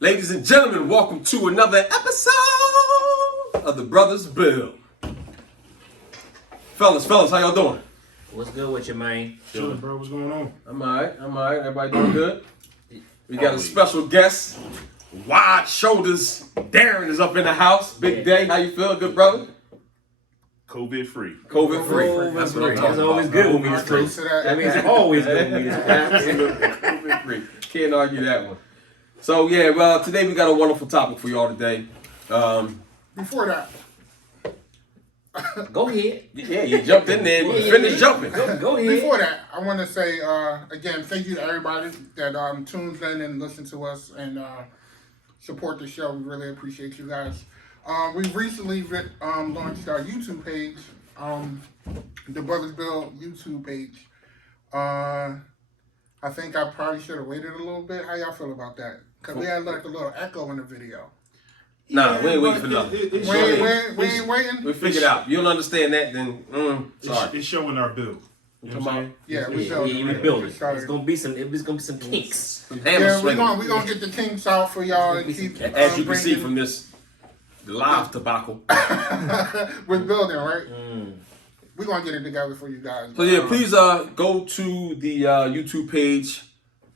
Ladies and gentlemen, welcome to another episode of the Brothers Bill. Fellas, how y'all doing? What's good with you, man? Chilling, bro. What's going on? I'm alright. Everybody doing good? We got a special guest. Wide shoulders. Darren is up in the house. Big day. How you feel, good brother? COVID free. COVID free. That's what I'm talking It's always about. good when we just free. That means it's always good when we just free. COVID free. Can't argue that one. So yeah, well, today we got a wonderful topic for y'all today. Before that, Go ahead. Yeah, you jumped in there and you finished jumping. Go ahead. before that, I want to say again, thank you to everybody that tunes in and listen to us and support the show. We really appreciate you guys. We've recently launched our YouTube page, the Brothers Bill YouTube page. I think I probably should have waited a little bit. How y'all feel about that? Because we had like a little echo in the video. Nah, we ain't waiting for nothing. We ain't waiting? We figured out. You don't understand that, then sorry. It's showing our build. You know what I'm saying? Yeah, We build it. It's gonna be some kinks. Yeah, we're gonna get the kinks out for y'all and keep as you can see from the live tobacco. We're building, right? We're gonna get it together for you guys. So yeah, please go to the YouTube page,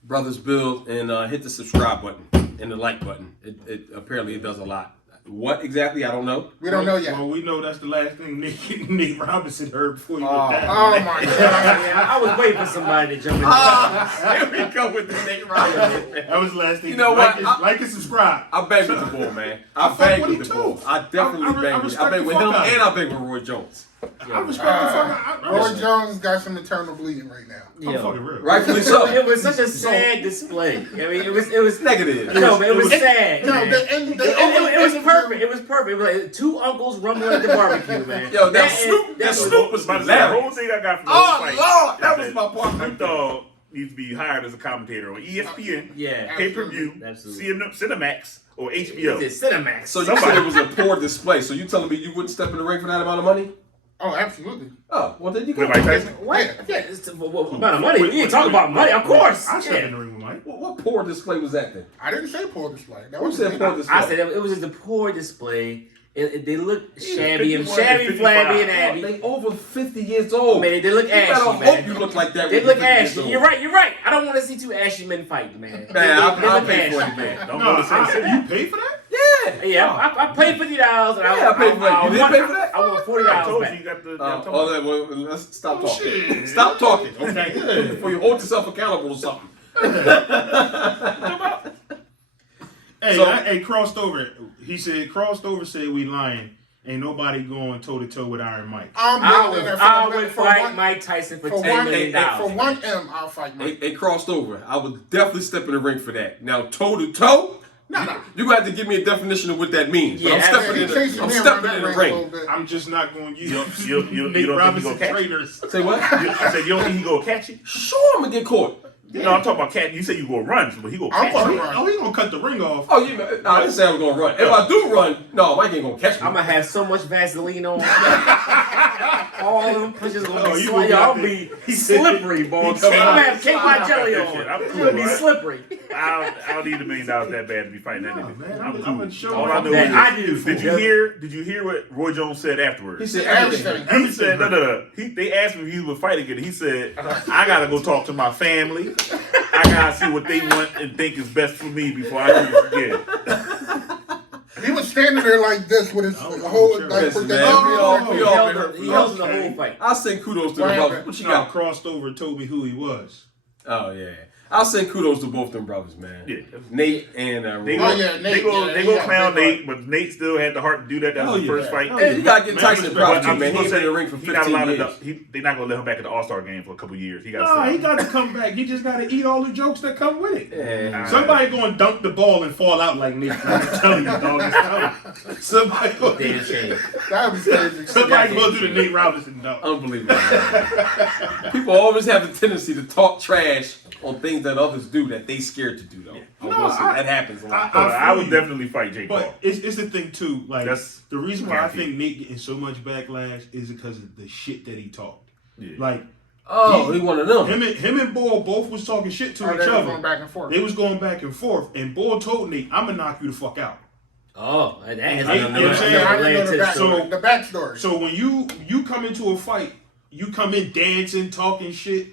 Brothers Build, and hit the subscribe button and the like button. It apparently it does a lot. What exactly? I don't know. We don't know yet. Well, we know that's the last thing Nate Robinson heard before he Oh went down. my God! Yeah, I was waiting for somebody to jump in. Here we go with the Nate Robinson. That was the last thing. You know what? Like and subscribe. I bang with the bull, man. I fuck bang with with him the bull. too. I definitely bang with. I bang with him and I bang with Roy Jones. I respect the fuck. Roy Jones got some internal bleeding right now. I'm fucking real. Rightfully so. It was such a sad display. I mean, it was Negative. No, but it was sad. No, man. It was perfect. It was perfect. It was like two uncles rumbling at the barbecue, man. Yo, that Snoop was The hilarious. whole thing I got from the whole fight. Lord, that was my part. Snoop Dogg needs to be hired as a commentator on ESPN, Yeah. pay-per-view, Absolutely. Cinemax, or HBO. It's Cinemax. So you said it was a poor display. So you telling me you wouldn't step in the ring for that amount of money? Oh, absolutely. Oh, well then you With go. Mike Tyson? What? Yeah, it's what amount of money? We ain't talking about money, of course. I stepped in Yeah. the ring with Mike. What poor display was that then? I didn't say poor display. That Who was said poor display? I said it was just a poor display. They look shabby and 51 to flabby 55. and abby. They over 50 years old. Man, they look You ashy, better man. hope you look like that. They when look you're 50 years ashy. old. You're right. I don't want to see two ashy men fight, man. Man, I'll look pay for ashy. it, man. Don't No, go to the same city. you paid for that? Yeah. Yeah, I paid $50. Yeah, I paid for that. You didn't pay for that? I want $40 I told you back. you got the. Well, let's stop talking. shit. Stop talking, okay? Before you hold yourself accountable to something. Hey, So- hey, crossed over. He said, crossed over said we lying. Ain't nobody going toe-to-toe with Iron Mike. I would fight Mike Tyson for $10 million. For one M, I'll fight Mike. They crossed over. I would definitely step in the ring for that. Now, toe to toe, Nah. you got to give me a definition of what that means. But Yeah, I'm stepping He in chasing the, I'm me around stepping that in the ring a little ring. bit. I'm just not going to use You don't Nate think he Robinson gonna catch you? trainers. Say what? I said, you don't think he gonna catch you? Sure, I'm gonna get caught. No, I'm talking about catch. You said you gonna run, but he gonna I'm catch gonna you. run. Oh, he going to cut the ring off. Oh, I didn't say I was gonna run. If I do run, no, Mike ain't gonna catch me. I'm gonna have so much Vaseline on. All them punches gonna Oh, be you slippery. gonna I'll get be the- slippery, boy. I'm coming gonna out. have cake by jelly Shit, on. I'm It's cool, gonna be right? slippery. I don't need $1 million that bad to be fighting that Nah, nigga. man, I'm I'm cool. gonna show All I know That is, I do. Did you hear what Roy Jones said afterwards? He said Everything. everything. He said, no. They asked him if he would fight again. He said, I gotta go talk to my family. I gotta see what they want and think is best for me before I do this again. He was standing there like this with his Oh, whole sure. like Listen, with the man, we all been hurt. He held the whole fight. I'll say kudos to the What brothers. happened? What you No, got? crossed over and told me who he was. Oh yeah. I'll say kudos to both them brothers, man. Yeah. Nate and They Roy. Oh, yeah, Nate, they go yeah, they he go got clown big Nate, but Nate still had the heart to do that. That was Oh, the first yeah. fight. Oh, Hey, you gotta get Man, Tyson respect. props, I'm man. He just ain't gonna been in the ring for he not 15 allowed years. they're not gonna let him back at the All-Star game for a couple years. He got No, he got to come back. He just got to eat all the jokes that come with it. Yeah. Somebody going to dunk the ball and fall out like Nate. I'm telling you, dog. It's coming. Somebody going Damn shame. That was crazy. Somebody go do the Nate Robinson dunk. Unbelievable. Man. People always have a tendency to talk trash on things that others do that they scared to do, though. I will say that happens a lot. I would definitely fight Jake Paul. But it's the thing too. Like That's the reason why I guaranteed. think Nate getting so much backlash is because of the shit that he talked. Yeah. Like Oh, he one of them. Him and Bull both was talking shit to each They was other. going back and forth. They was going back and forth, and Bull told Nate, "I'm gonna knock you the fuck out." Oh, that has You know what I'm saying? I didn't know So- the backstory. So when you come into a fight, you come in dancing, talking shit,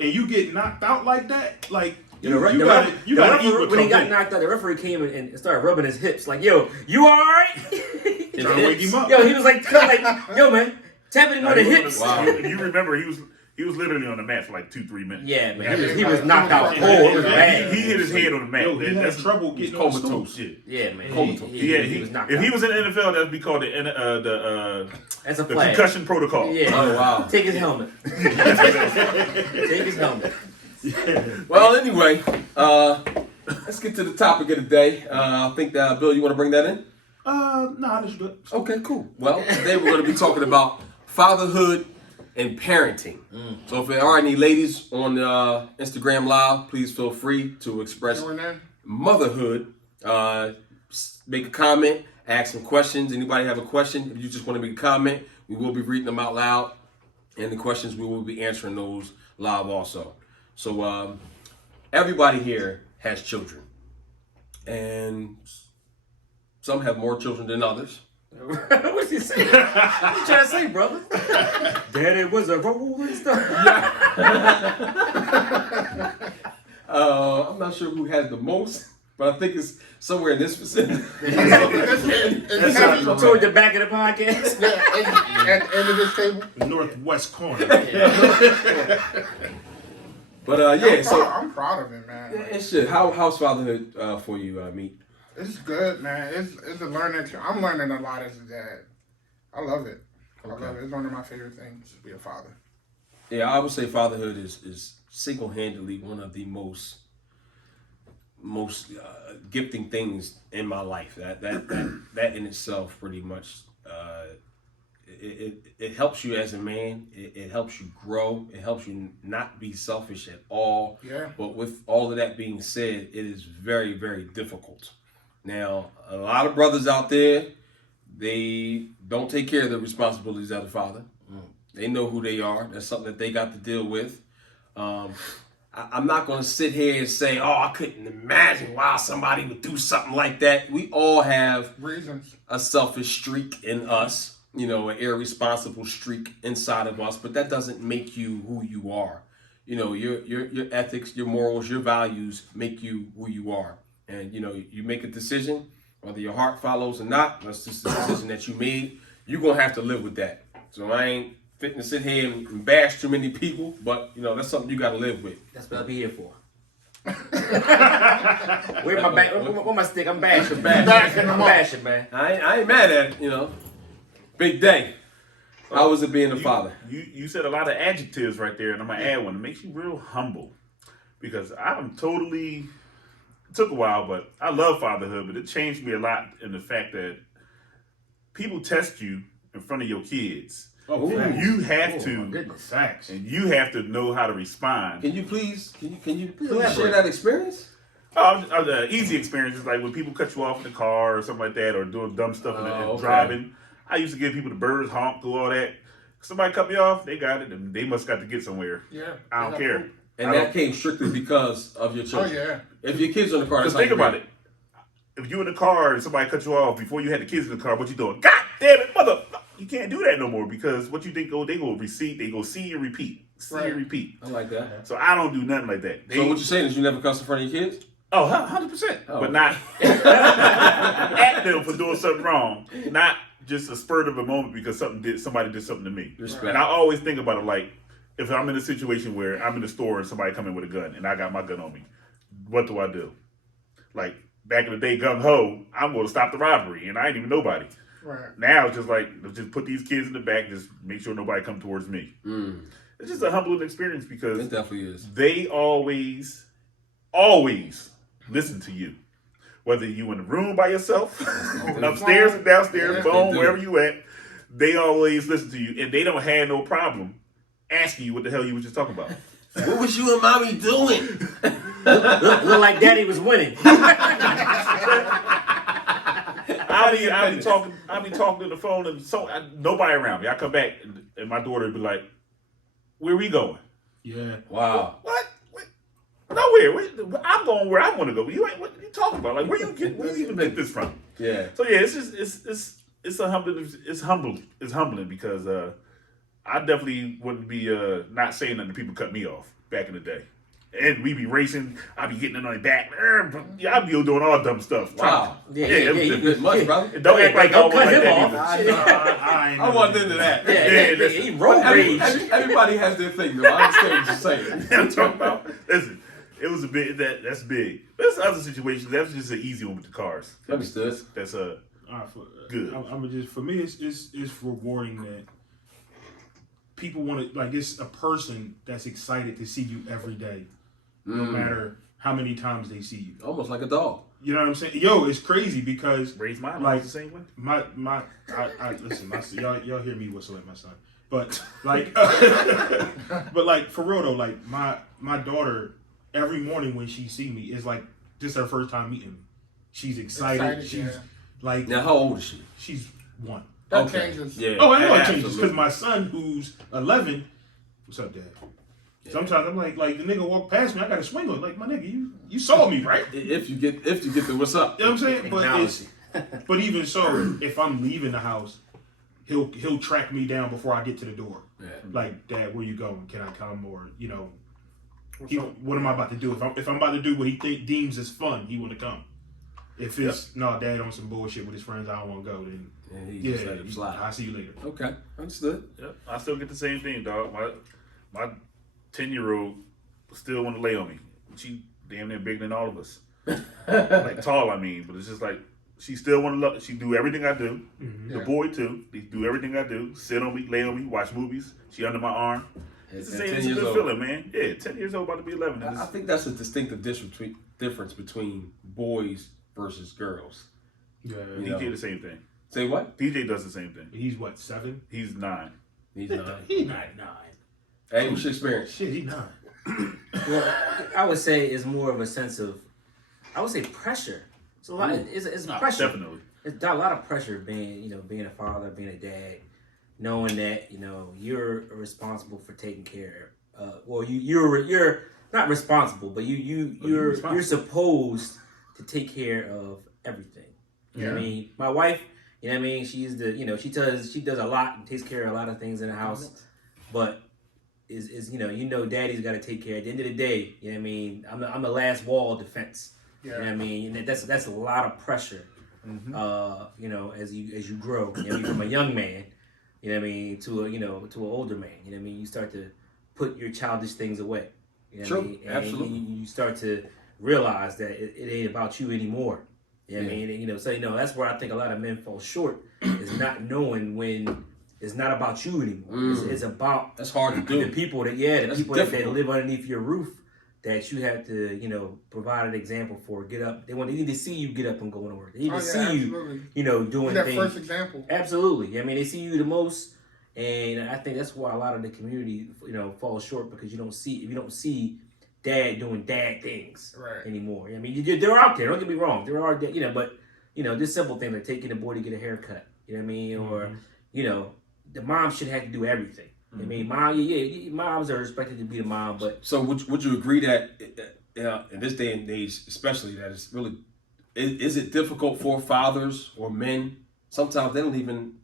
and you get knocked out like that, like you gotta eat what when he comes got in. knocked out, the referee came and started rubbing his hips like, "Yo, you all right?" Trying to wake him up. Yo, he was like, "Yo, man, tapping him on the hips." Wow. If you remember, he was literally on the mat for like 2-3 minutes. Yeah, man, Yeah, he was knocked out he cold. was It was bad. He hit his head on the mat. Yo, he had That's trouble getting on the stool. comatose. Yeah. Yeah, man, He was knocked if out. he was in the NFL, that'd be called the That's a the flag. concussion protocol. Yeah. Oh, wow. Take his helmet. Take his helmet. Well, anyway, let's get to the topic of the day. I think that Bill, you want to bring that in? Nah, this is good. Okay, cool. Well, today we're going to be talking about fatherhood and parenting. So if there are any ladies on Instagram Live, please feel free to express Join in. motherhood. Make a comment, ask some questions. Anybody have a question? If you just want to make a comment, we will be reading them out loud. And the questions, we will be answering those live also. So everybody here has children. And some have more children than others. What's he saying? What you trying to say, brother? Daddy was a rolling stone. I'm not sure who has the most, but I think it's somewhere in this vicinity. It's heavy. Toward the back of the podcast. At the end of this table. Northwest corner. But yeah, so I'm proud of it, man. it should. How's fatherhood for you, Meet? It's good, man. It's a learning. I'm learning a lot as a dad. I love it. I love it. It's one of my favorite things to be a father. Yeah, I would say fatherhood is single-handedly one of the most gifting things in my life. That in itself pretty much it helps you as a man. It helps you grow. It helps you not be selfish at all. Yeah. But with all of that being said, it is very, very difficult. Now, a lot of brothers out there, they don't take care of the responsibilities of the father. They know who they are. That's something that they got to deal with. I'm not going to sit here and say, oh, I couldn't imagine why somebody would do something like that. We all have Reasons. a selfish streak in us, an irresponsible streak inside of us, but that doesn't make you who you are. Your ethics, your morals, your values make you who you are. And, you make a decision, whether your heart follows or not, that's just a decision that you made. You're going to have to live with that. So I ain't fitting to sit here and bash too many people, but, that's something you got to live with. That's what I'll be here for. Where my stick? I'm bashing. I'm bashing, man. I ain't mad at it, Big day. How was it being a father? You said a lot of adjectives right there, and I'm gonna add one. It makes you real humble, because I'm totally. It took a while, but I love fatherhood. But it changed me a lot in the fact that people test you in front of your kids. Oh, You have to, Goodness. Facts. and you have to know how to respond. Can you please share elaborate. that experience? Easy experiences, like when people cut you off in the car or something like that, or doing dumb stuff and okay. driving. I used to give people the birds honk, do all that. Somebody cut me off, they got it, and they must got to get somewhere. Yeah. I don't care. And that came strictly because of your Oh, children. yeah. If your kids are in the car, Because that's think about it. If you in the car and somebody cut you off before you had the kids in the car, what you doing? God damn it, mother! You can't do that no more, because what you think they go receipt, they go see and repeat. See Right. and repeat. I like that. So I don't do nothing like that. So what you're saying is you never cuss in front of your kids? Oh, 100%. Oh. But not at them for doing something wrong. Not just a spurt of a moment because somebody did something to me. Respect. And I always think about it like, if I'm in a situation where I'm in the store and somebody come in with a gun and I got my gun on me, what do I do? Like, back in the day, gung ho, I'm going to stop the robbery, and I ain't even nobody. Right. Now it's just like, let's just put these kids in the back, just make sure nobody come towards me. It's just a humbling experience, because It definitely is. they always listen to you. Whether you in the room by yourself, upstairs and downstairs, Yeah, phone, they do. wherever you at, they always listen to you, and they don't have no problem asking you what the hell you was just talking about. What was you and mommy doing? Look like Daddy was winning. I'll be talking to the phone, and nobody around me. I come back and my daughter would be like, "Where we going?" Yeah. Wow. What? Nowhere. I'm going where I want to go. You ain't. What are you talking about? Like, where you even get this from? Yeah. So yeah, it's just it's a humbling. It's humbling because I definitely wouldn't be not saying nothing. People cut me off back in the day, and we be racing. I be getting it on the back. Yeah, I be doing all dumb stuff. Wow. It was You good much, brother. And don't act like I Don't was cut like him that off. either. I wasn't into that. Yeah, he road rage. Everybody has their thing, though. I understand what you're saying. I'm talking about. Listen, it was a big. That's big. There's other situations. That's just an easy one with the cars. Understood. That's good. I'm just for me, it's rewarding that people want to like. It's a person that's excited to see you every day, no matter how many times they see you. Almost like a dog. You know what I'm saying? Yo, it's crazy because Raise mine like the same way. I listen, y'all hear me whistle at my son, but like, but like for real though, like my daughter every morning when she see me is like this her first time meeting me. She's excited. She's like, Now, how old is she? she's 1. That Okay. changes. Yeah. Oh, I know it changes Absolutely. because my son who's 11. What's up, Dad? Sometimes I'm like the nigga walk past me, I gotta swing on. Like, my nigga, you saw me, right? If you get the what's up. You know what I'm saying? Acknowledge But even so, if I'm leaving the house, he'll track me down before I get to the door. Yeah. Like, Dad, where you going? Can I come? Or what am I about to do? If I'm about to do what he deems as fun, he want to come. If it's no, Dad on some bullshit with his friends, I don't want to go. Then And he just let him slide. I'll see you later. Okay, understood. Yep. I still get the same thing, dog. My 10-year-old still want to lay on me. She damn near bigger than all of us. Like tall, I mean, but it's just like she still want to love. She do everything I do. The boy too. They do everything I do. Sit on me, lay on me, watch movies. She under my arm. It's the At same. 10 It's a years good old. feeling, man. Yeah, 10 years old, about to be 11. I think that's a distinctive difference between boys versus girls. Yeah, You know. DJ the same thing. Say what? DJ does the same thing. he's what 7? He's 9. He's not. He not 9. Hey, what's your experience? Shit, he 9. Well, I would say it's more of a sense of, I would say pressure. It's a lot. It's pressure. Definitely. It's a lot of pressure being a father, being a dad, knowing that you're responsible for taking care of. Well, you're not responsible, but you're supposed to take care of everything. You know what I mean? My wife, you know what I mean? She's she does a lot and takes care of a lot of things in the house, but is daddy's got to take care. At the end of the day, you know what I mean? I'm the last wall of defense. You know what I mean? And that's a lot of pressure. As you grow, you know what I mean, from a young man, you know what I mean, to an older man, you know what I mean, you start to put your childish things away. You know what I mean? And Absolutely. you start to realize that it ain't about you anymore. You know what I mean? And, that's where I think a lot of men fall short is not knowing when it's not about you anymore. It's about That's hard to do. the people that that difficult. live underneath your roof that you have to provide an example for. Get up. They need to see you get up and go to work. They need to see absolutely. you doing That things. first example. Absolutely. I mean, they see you the most, and I think that's why a lot of the community falls short because you don't see dad doing dad things anymore. I mean, they're out there. Don't get me wrong. There are but just simple things like taking the boy to get a haircut. You know what I mean? Or the mom should have to do everything. I mean, moms are expected to be the mom, but So would you agree that in this day and age, especially, that it's really is it difficult for fathers or men? Sometimes they don't even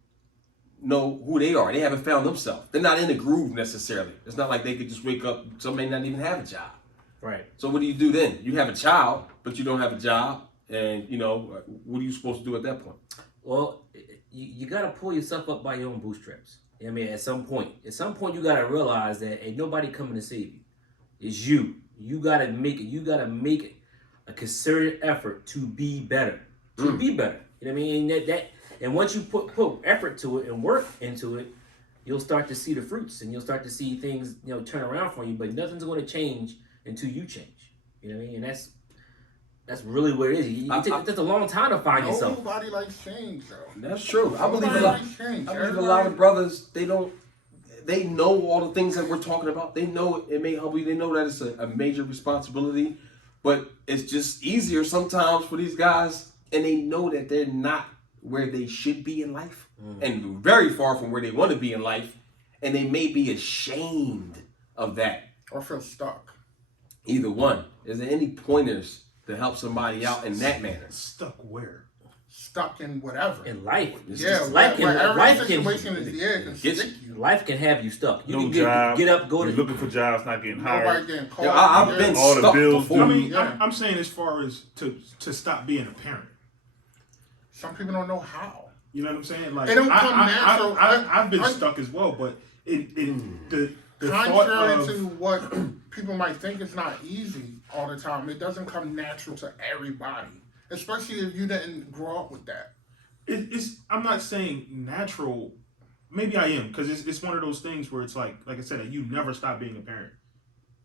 know who they are. They haven't found themselves. They're not in the groove necessarily. It's not like they could just wake up. Some may not even have a job. right. So what do you do then? You have a child, but you don't have a job, and what are you supposed to do at that point? Well, you got to pull yourself up by your own bootstraps. You know what I mean, at some point you got to realize that ain't nobody coming to save you. It's you. You got to make it. You got to make a concerted effort to be better. To be better. You know what I mean? And and once you put effort to it and work into it, you'll start to see the fruits and you'll start to see things turn around for you. But nothing's going to change until you change. You know what I mean? And that's really what it is. It takes a long time to find yourself. Nobody likes change, though. That's true. I believe Nobody a lot. likes change. I believe a lot of brothers, they know all the things that we're talking about. They know it may humble you. They know that it's a major responsibility, but it's just easier sometimes for these guys, and they know that they're not where they should be in life, and very far from where they want to be in life, and they may be ashamed of that. or feel stuck? Either one. Is there any pointers to help somebody out in that manner? Stuck where? Stuck in whatever. In life, Yeah, life can whatever life situation can is, it can Get stick you. life can have you stuck. You No can job. get up, go You're to looking for jobs, not getting hired. Nobody getting caught. Yeah, I've been All the stuck bills before. I mean, Yeah. I'm saying as far as to stop being a parent. Some people don't know how. You know what I'm saying? Like It don't come natural. I've been stuck as well, but the thought Contrary of to what people might think, it's not easy all the time. It doesn't come natural to everybody, especially if you didn't grow up with that. it's I'm not saying natural. Maybe I am because it's one of those things where it's like I said, you never stop being a parent.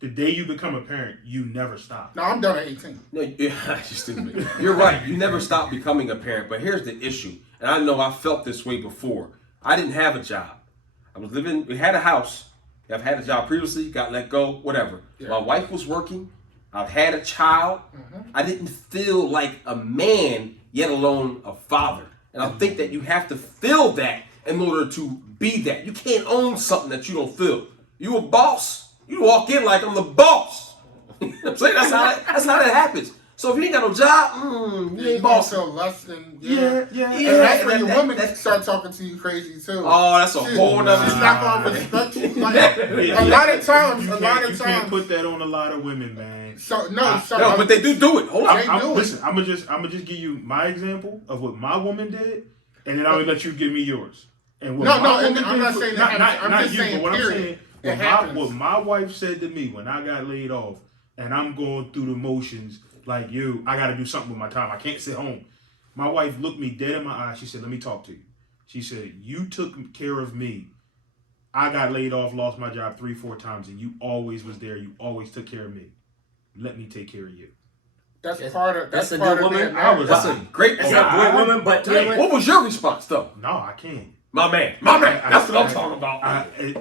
The day you become a parent, you never stop. No, I'm done at 18. No, you're stupid. You're right. You never stop becoming a parent. But here's the issue, and I know I felt this way before. I didn't have a job. I was living. We had a house. I've had a job previously. Got let go. Whatever. Yeah. My wife was working. I've had a child. I didn't feel like a man, yet alone a father. And I think that you have to feel that in order to be that. You can't own something that you don't feel. You a boss. You walk in like I'm the boss. You know what I'm saying? That's how that happens. So if you ain't got no job, you ain't boss. feel less than Yeah. And that's when your woman that- start talking to you crazy too. Oh, that's a whole nother. She's not gonna respect you. Like, a lot of times, You can't put that on a lot of women, man. So No, but they do it. Hold on. They do it. Listen, I'm gonna just give you my example of what my woman did, and then I'm gonna let you give me yours. And what No, my no, woman and I'm did not for- saying that happens. I'm not just you, saying, but what I'm period. saying, It happens. what my wife said to me when I got laid off, and I'm going through the motions like you, I got to do something with my time. I can't sit home. My wife looked me dead in my eyes. She said, "Let me talk to you." She said, "You took care of me. I got laid off, lost my job 3-4 times, and you always was there. You always took care of me. Let me take care of you." That's part of that's a part good of woman. the I was- That's a great. That's guy. a good woman, but Hey, what was your response though? No, I can't. My man. That's what I'm talking about.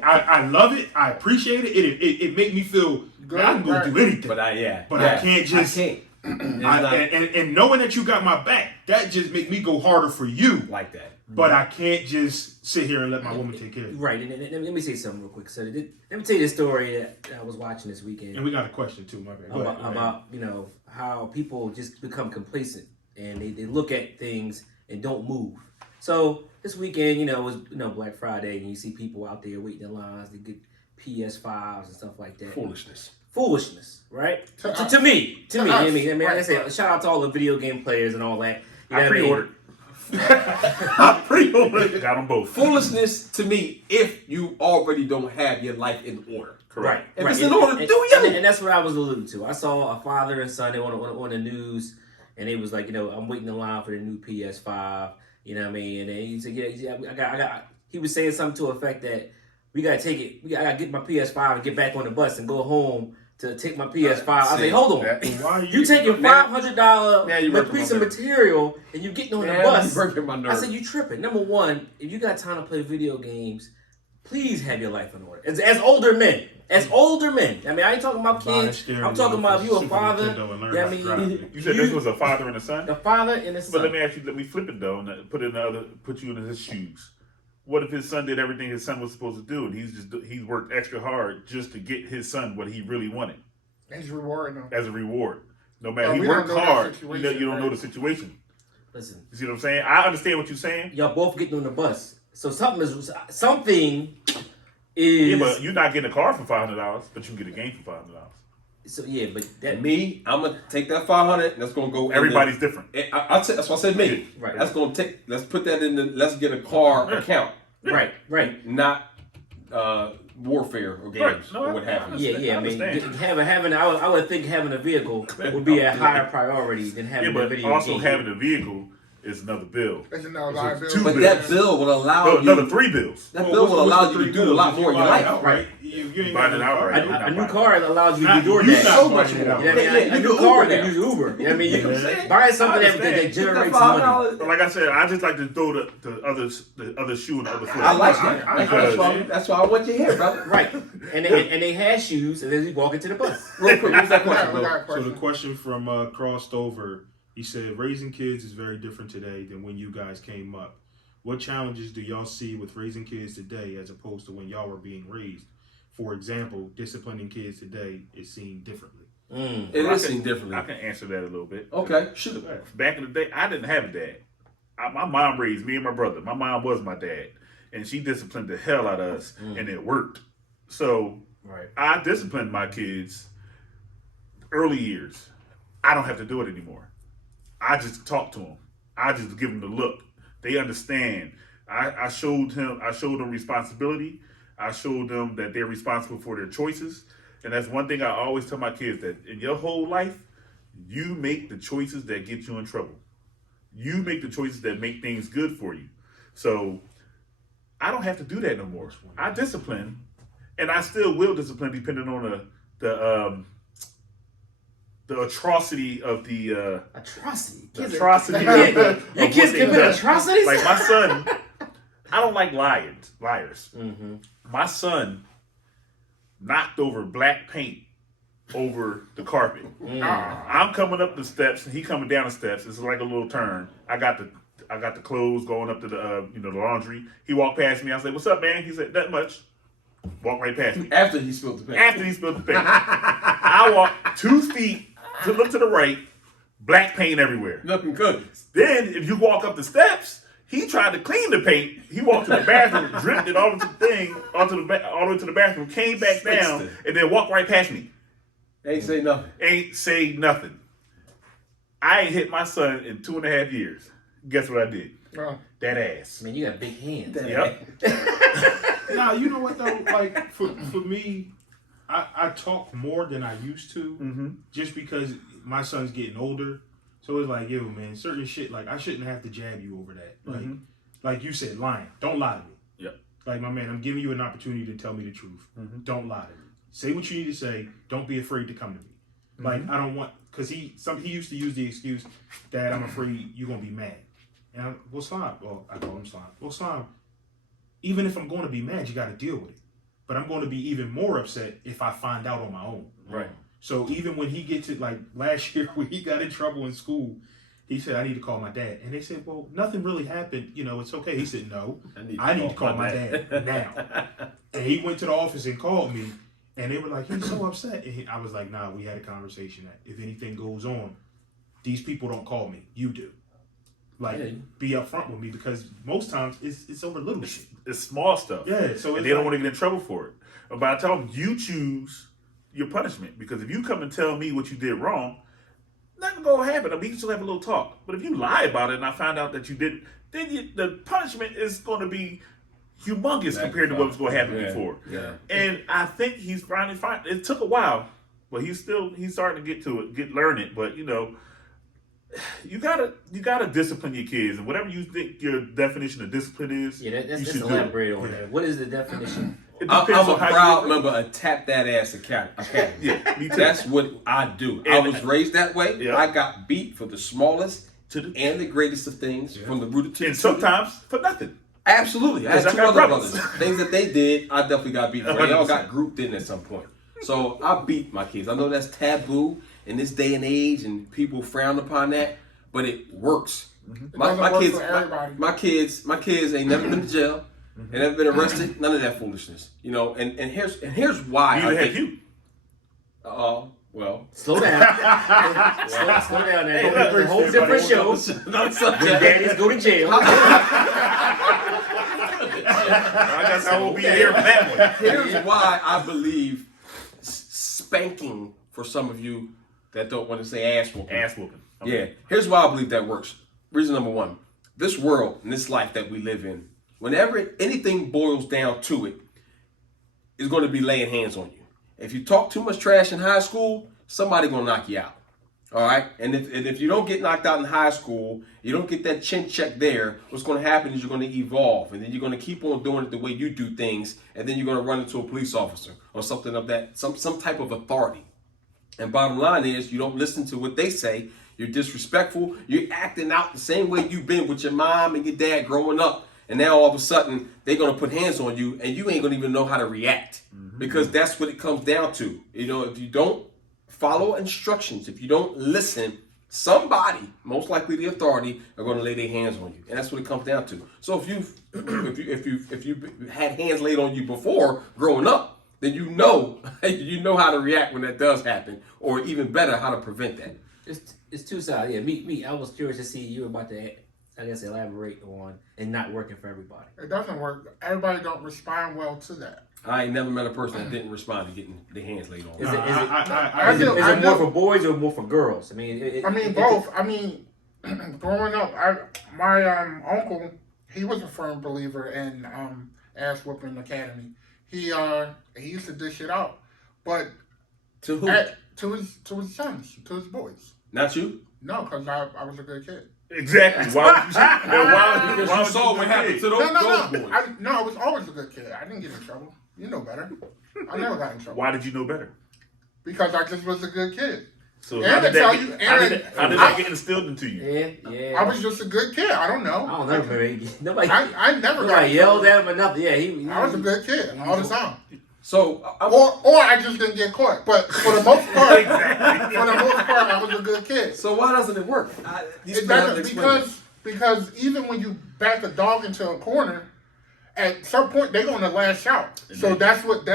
I love it. I appreciate it. It make me feel Good, I can go right. do anything. But I can't just. I can't. It's I, not and knowing that you got my back, that just make me go harder for you. like that. But I can't just sit here and let my woman take care of you. right. And let me say something real quick. So let me tell you the story that I was watching this weekend. And we got a question too, my bad. Go ahead. about how people just become complacent and they look at things and don't move. So this weekend, it was Black Friday, and you see people out there waiting in lines to get PS5s and stuff like that. Foolishness, right? To me, To I us, mean, I right. say shout out to all the video game players and all that. You know I what mean? pre-ordered. I pre-ordered. Got them both. Foolishness to me if you already don't have your life in order. Right. If right. it's in order, do you? And that's what I was alluding to. I saw a father and son on the news, and they was like, I'm waiting in line for the new PS5. You know what I mean? And then he said, yeah, I got. He was saying something to the effect that we gotta take it. I gotta get my PS5 and get back on the bus and go home to take my PS5. I say, hold on. Why are You taking Now $500 you working piece my of nerves. material and you getting on the Man, bus? you working my I nerves. said, you tripping. Number one, if you got time to play video games, please have your life in order. As older men. I mean, I ain't talking about kids. I'm talking about if you a father. I mean, You said this was a father and a son? the father and the son. But let me ask you, let me flip it though, and put you in his shoes. What if his son did everything his son was supposed to do, and he's worked extra hard just to get his son what he really wanted He's rewarding them. as a reward? No matter, But he we worked don't know that hard. You situation, don't know right? the situation. Listen, You see what I'm saying? I understand what you're saying. y'all both getting on the bus. So something is. Yeah, but you're not getting a car for $500, but you can get a game for $500. So yeah, but that Me, I'm gonna take that 500. And that's gonna go. Everybody's different. That's why I said me. Right. That's gonna take. Let's put that in the. Let's get a car account, right. not warfare or games Right. No, or what have you. Yeah. I mean, understand. having I would think having a vehicle would be a higher priority than Yeah, having a but video also game. having a vehicle is another bill. There's another It's liability. two But bills. that bill will allow No, you. another 3 bills. That bill will allow you to do a lot more in your life. Right? You ain't Buying got it no outright. car. A new car allows you to Not- do you DoorDash. not So buying much it more. outright. You know what I mean? Yeah, A you new can car Uber that now. use Uber. You know what I mean? You Yeah. buying something that Get generates that money. $5. But like I said, I just like to throw the other shoe in the other foot. I like that. Because That's why I want you here, brother. Right. And they had shoes, and then you walk into the bus. Real quick, what's that Yeah, question, we bro? got a So question. the question from Crossed Over, he said, raising kids is very different today than when you guys came up. What challenges do y'all see with raising kids today as opposed to when y'all were being raised? for example, disciplining kids today is seen differently. It is seen differently. I can answer that a little bit. Okay, shoot. Back in the day, I didn't have a dad. My mom raised me and my brother. My mom was my dad, and she disciplined the hell out of us, and it worked. So Right. I disciplined my kids early years. I don't have to do it anymore. I just talk to them. I just give them the look. They understand. I showed them responsibility. I showed them that they're responsible for their choices. And that's one thing I always tell my kids, that in your whole life, you make the choices that get you in trouble. You make the choices that make things good for you. So I don't have to do that no more. I discipline, and I still will discipline depending on the atrocity of the Atrocity. the Kids atrocity are- of, the, Your of kids what they've commit done. atrocities? Like my son, I don't like liars. Mm-hmm. My son knocked over black paint over the carpet. I'm coming up the steps, and he coming down the steps. It's like a little turn. I got the clothes going up to the the laundry. He walked past me. I said, "What's up, man?" He said, "That much." Walked right past me. After he spilled the paint. After he spilled the paint, I walked 2 feet to look to the right. Black paint everywhere. Nothing good. Then, if you walk up the steps, he tried to clean the paint. He walked to the bathroom, dripped it all the thing all the way to the bathroom, came back down, and then walked right past me. Ain't say nothing. Ain't say nothing. I ain't hit my son in 2.5 years. Guess what I did? That ass. Man, you got big hands. Yep. Nah, you know what though? Like for me, I talk more than I used to, just because my son's getting older. So it's like, yo, man, certain shit, like I shouldn't have to jab you over that. Like you said, lying. Don't lie to me. Yep. Like, my man, I'm giving you an opportunity to tell me the truth. Don't lie to me. Say what you need to say. Don't be afraid to come to me. Like, I don't want, because he used to use the excuse, Dad, I'm afraid you're going to be mad. And well, Slime, well, I call him Slime. Well, Slime, even if I'm going to be mad, you got to deal with it. But I'm going to be even more upset if I find out on my own. Right. So even when he gets it, like last year when he got in trouble in school, he said, I need to call my dad. And they said, well, nothing really happened. You know, it's okay. He said, no, I need to call my dad now. And he went to the office and called me. And they were like, he's so upset. And I was like, nah, we had a conversation that if anything goes on, these people don't call me. You do. Like, be upfront with me, because most times it's over little shit. It's small stuff. Yeah, so and they don't want to get in trouble for it. But I tell them, you choose your punishment, because if you come and tell me what you did wrong, nothing gonna happen. I mean, we can still have a little talk. But if you lie about it and I find out that you didn't, then the punishment is going to be humongous compared to what was going to happen before. Yeah. And I think he's finally fine. It took a while, but he's starting to get to it, learn it. But you know, you gotta discipline your kids, and whatever you think your definition of discipline is, Let's elaborate on that. What is the definition? It I'm depends a on how proud you member of Tap That Ass Academy. Yeah, me too. That's what I do. I was raised that way. Yeah. I got beat for the smallest and the greatest of things, from the root to and sometimes for nothing. Absolutely. I had Because I two got other brothers. brothers. Things that they did, I definitely got beat for. They all 100%. got grouped in at some point. So I beat my kids. I know that's taboo in this day and age, and people frown upon that, but it works. Doesn't work for everybody. My kids ain't never been to jail. They never been arrested. None of that foolishness. You know, and here's why. Neither have you. Well. Slow down. slow down. Hey, It's a whole different show. Not When subject. daddies go to jail. I guess I will be here for that one. Here's why I believe spanking, for some of you that don't want to say ass whooping. Ass whooping. Yeah. Here's why I believe that works. Reason number one: this world and this life that we live in, whenever anything boils down to it, is going to be laying hands on you. If you talk too much trash in high school, somebody gonna knock you out. All right, and if you don't get knocked out in high school, you don't get that chin check there, what's going to happen is you're going to evolve, and then you're going to keep on doing it the way you do things, and then you're going to run into a police officer or something of that, some type of authority. And bottom line is, you don't listen to what they say. You're disrespectful. You're acting out the same way you've been with your mom and your dad growing up, and now all of a sudden they're going to put hands on you, and you ain't going to even know how to react, because that's what it comes down to. You know, if you don't follow instructions, if you don't listen, somebody, most likely the authority, are going to lay their hands on you, and that's what it comes down to. So if you had hands laid on you before growing up, then you know how to react when that does happen, or even better, how to prevent that. It's two sides. Yeah, me. I was curious to see you about to, I guess, elaborate on and not working for everybody. It doesn't work. Everybody don't respond well to that. I ain't never met a person that didn't respond to getting their hands laid on. Is it I do. more for boys or more for girls? I mean, Both. I mean, growing up, my uncle, he was a firm believer in ass whooping academy. He used to dish it out, but To who? to his sons, to his boys. Not you. No, because I was a good kid. Exactly. Why would you? Because you saw what happened to those boys. I was always a good kid. I didn't get in trouble. You know better. I never got in trouble. Why did you know better? Because I just was a good kid. So And how did to tell that you, get, how did Aaron, that get instilled into you? yeah. I was just a good kid. I don't know. I don't know, baby. Nobody I never got nobody in yelled trouble. at him or nothing. Yeah, he I was a good kid all the time. So, Or I just didn't get caught. But for the most part, I was a good kid. so why doesn't it work? It doesn't because even when you back a dog into a corner, at some point they're gonna lash out. So that's what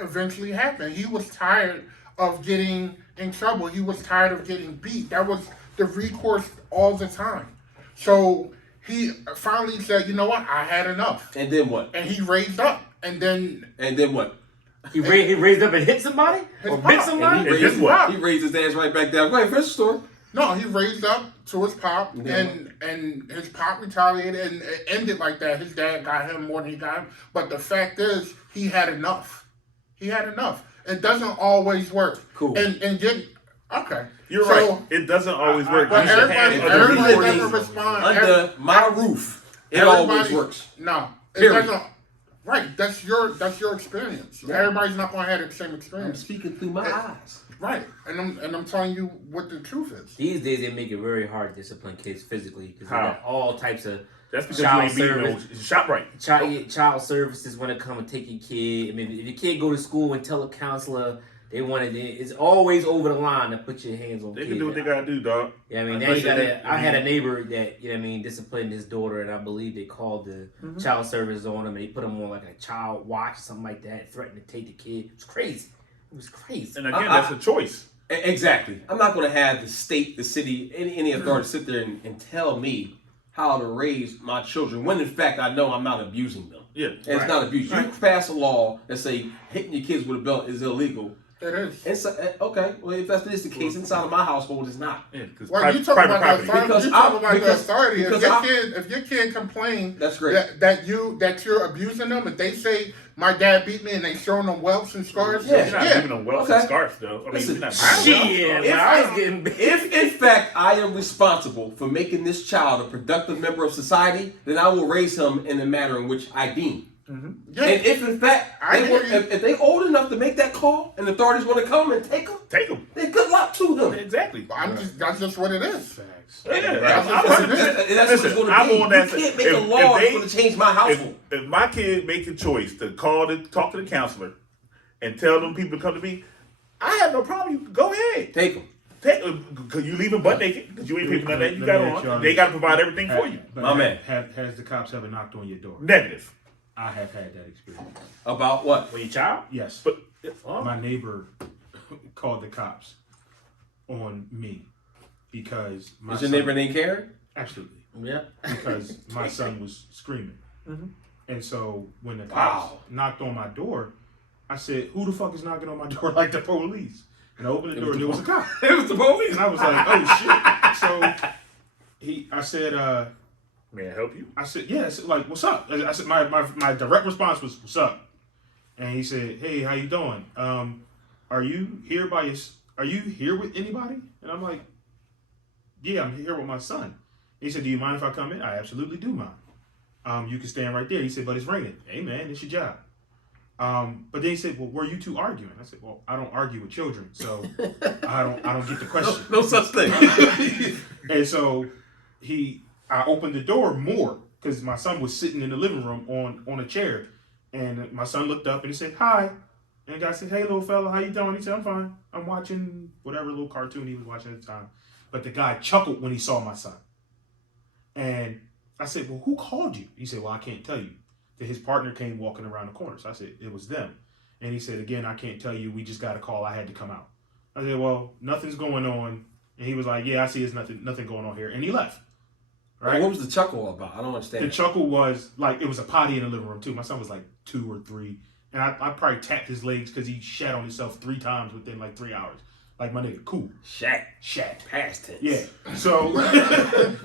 eventually happened. He was tired of getting in trouble. He was tired of getting beat. That was the recourse all the time. So he finally said, "You know what? I had enough." And then what? And he raised up. And then What? he raised up and hit somebody or bit pop. somebody. And this what? He raised his ass right back down. Go ahead, finish the story. no, he raised up to his pop, Yeah. and his pop retaliated, and it ended like that. His dad got him more than he got him. But the fact is, he had enough. He had enough. It doesn't always work. Cool. And get okay. You're So, right. It doesn't always work. But You should have everybody other doesn't recourses. respond. Under my roof, it always Everybody- works. No, it Period. doesn't. Right, that's your experience. Yeah. Everybody's not gonna have the same I'm experience. speaking through my eyes. Right, and I'm telling you what the truth is. These days they make it very hard to discipline kids physically because they How? got all types of That's because Child you ain't beating no service. shop right. child services want to come and take your kid. I mean, if your kid go to school and tell a counselor they want to, it's always over the line to put your hands on. They kids. can do what they gotta do, dog. Yeah, I mean, now Especially you gotta. if- I had a neighbor that disciplined his daughter, and I believe they called the child services on him, and they put him on like a child watch, something like that, threatened to take the kid. It was crazy. It was crazy. And again, that's a choice. Exactly. I'm not going to have the state, the city, any authority sit there and tell me how to raise my children when in fact I know I'm not abusing them. Yeah. And it's not abuse. You pass a law that say hitting your kids with a belt is illegal. It is. Okay, well if that is the case inside of my household, it's not. Yeah, because Well, you talk private about property. the authority. Because You talk I- about the because- authority. because If your kid complain That's great. that you're abusing them, if they say my dad beat me and they showing them welts and scars, Yeah. You're not giving them welts and scarf, though. I mean, Listen, you're not Shit, If I was getting big. If in fact I am responsible for making this child a productive member of society, then I will raise him in the manner in which I deem. yeah. And if in fact if they old enough to make that call and the authorities want to come and take them, Take them. then good luck to them. Exactly. That's just what it is. Facts. Yeah, That's I'm what it 100%. is. That's what it's going to I'm be. on that. You can't make If- a law if that's they- going to change my household. If my kid make a choice to talk to the counselor and tell them people to come to me, I have no problem. You go ahead. Take them. Cause you leave them butt naked because you ain't paying for none of that you Let got me ask on. y'all They this. got to provide everything for you. But My man. Has the cops ever knocked on your door? Negative. I have had that experience. About what? When you child, Yes. but My neighbor called the cops on me because my Is your son- neighbor named Karen? Absolutely. Yeah. Because my son was screaming. And so when the cops Wow. knocked on my door, I said, "Who the fuck is knocking on my door like the police?" And I opened the door and there was a cop. It was the police. And I was like, "Oh shit!" So I said, may I help you? I said, "Yeah." I said, like, "What's up?" I said, my direct response was, "What's up?" And he said, "Hey, how you doing? Are you here Are you here with anybody?" And I'm like, "Yeah, I'm here with my son." He said, "Do you mind if I come in?" I absolutely do mind. You can stand right there. He said, "But it's raining." Hey man, it's your job. But then he said, "Well, were you two arguing?" I said, "Well, I don't argue with children, so I don't get the question." No such thing. And so I opened the door more because my son was sitting in the living room on a chair, and my son looked up and he said, "Hi," and the guy said, "Hey, little fella, how you doing?" He said, "I'm fine. I'm watching whatever little cartoon he was watching at the time." But the guy chuckled when he saw my son, and I said, "Well, who called you?" He said, "Well, I can't tell you." That his partner came walking around the corner, so I said, "It was them." And he said, again, I can't tell you. We just got a call. I had to come out. I said, well, nothing's going on. And he was like, yeah, I see. There's nothing going on here. And he left. Right? What was the chuckle about? I don't understand. The chuckle was like, it was a potty in the living room too. My son was like 2 or 3. And I probably tapped his legs because he shat on himself 3 times within like 3 hours. Like, my nigga, cool. Shat. Shat. Past tense. Yeah. So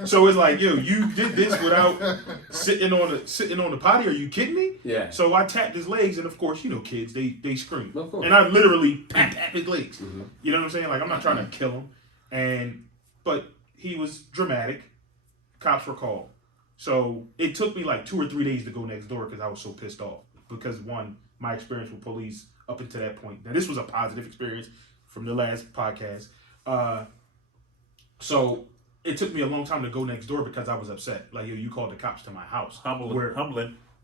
so it's like, yo, you did this without sitting on the potty? Are you kidding me? Yeah. So I tapped his legs, and of course, kids, they scream. Of course. And I literally tap his legs. Mm-hmm. You know what I'm saying? Like, I'm not trying to kill him. But he was dramatic. Cops were called. So it took me like 2 or 3 days to go next door because I was so pissed off. Because one, my experience with police up until that point. Now, this was a positive experience from the last podcast. So it took me a long time to go next door because I was upset. Like, yo, you called the cops to my house. Humbling.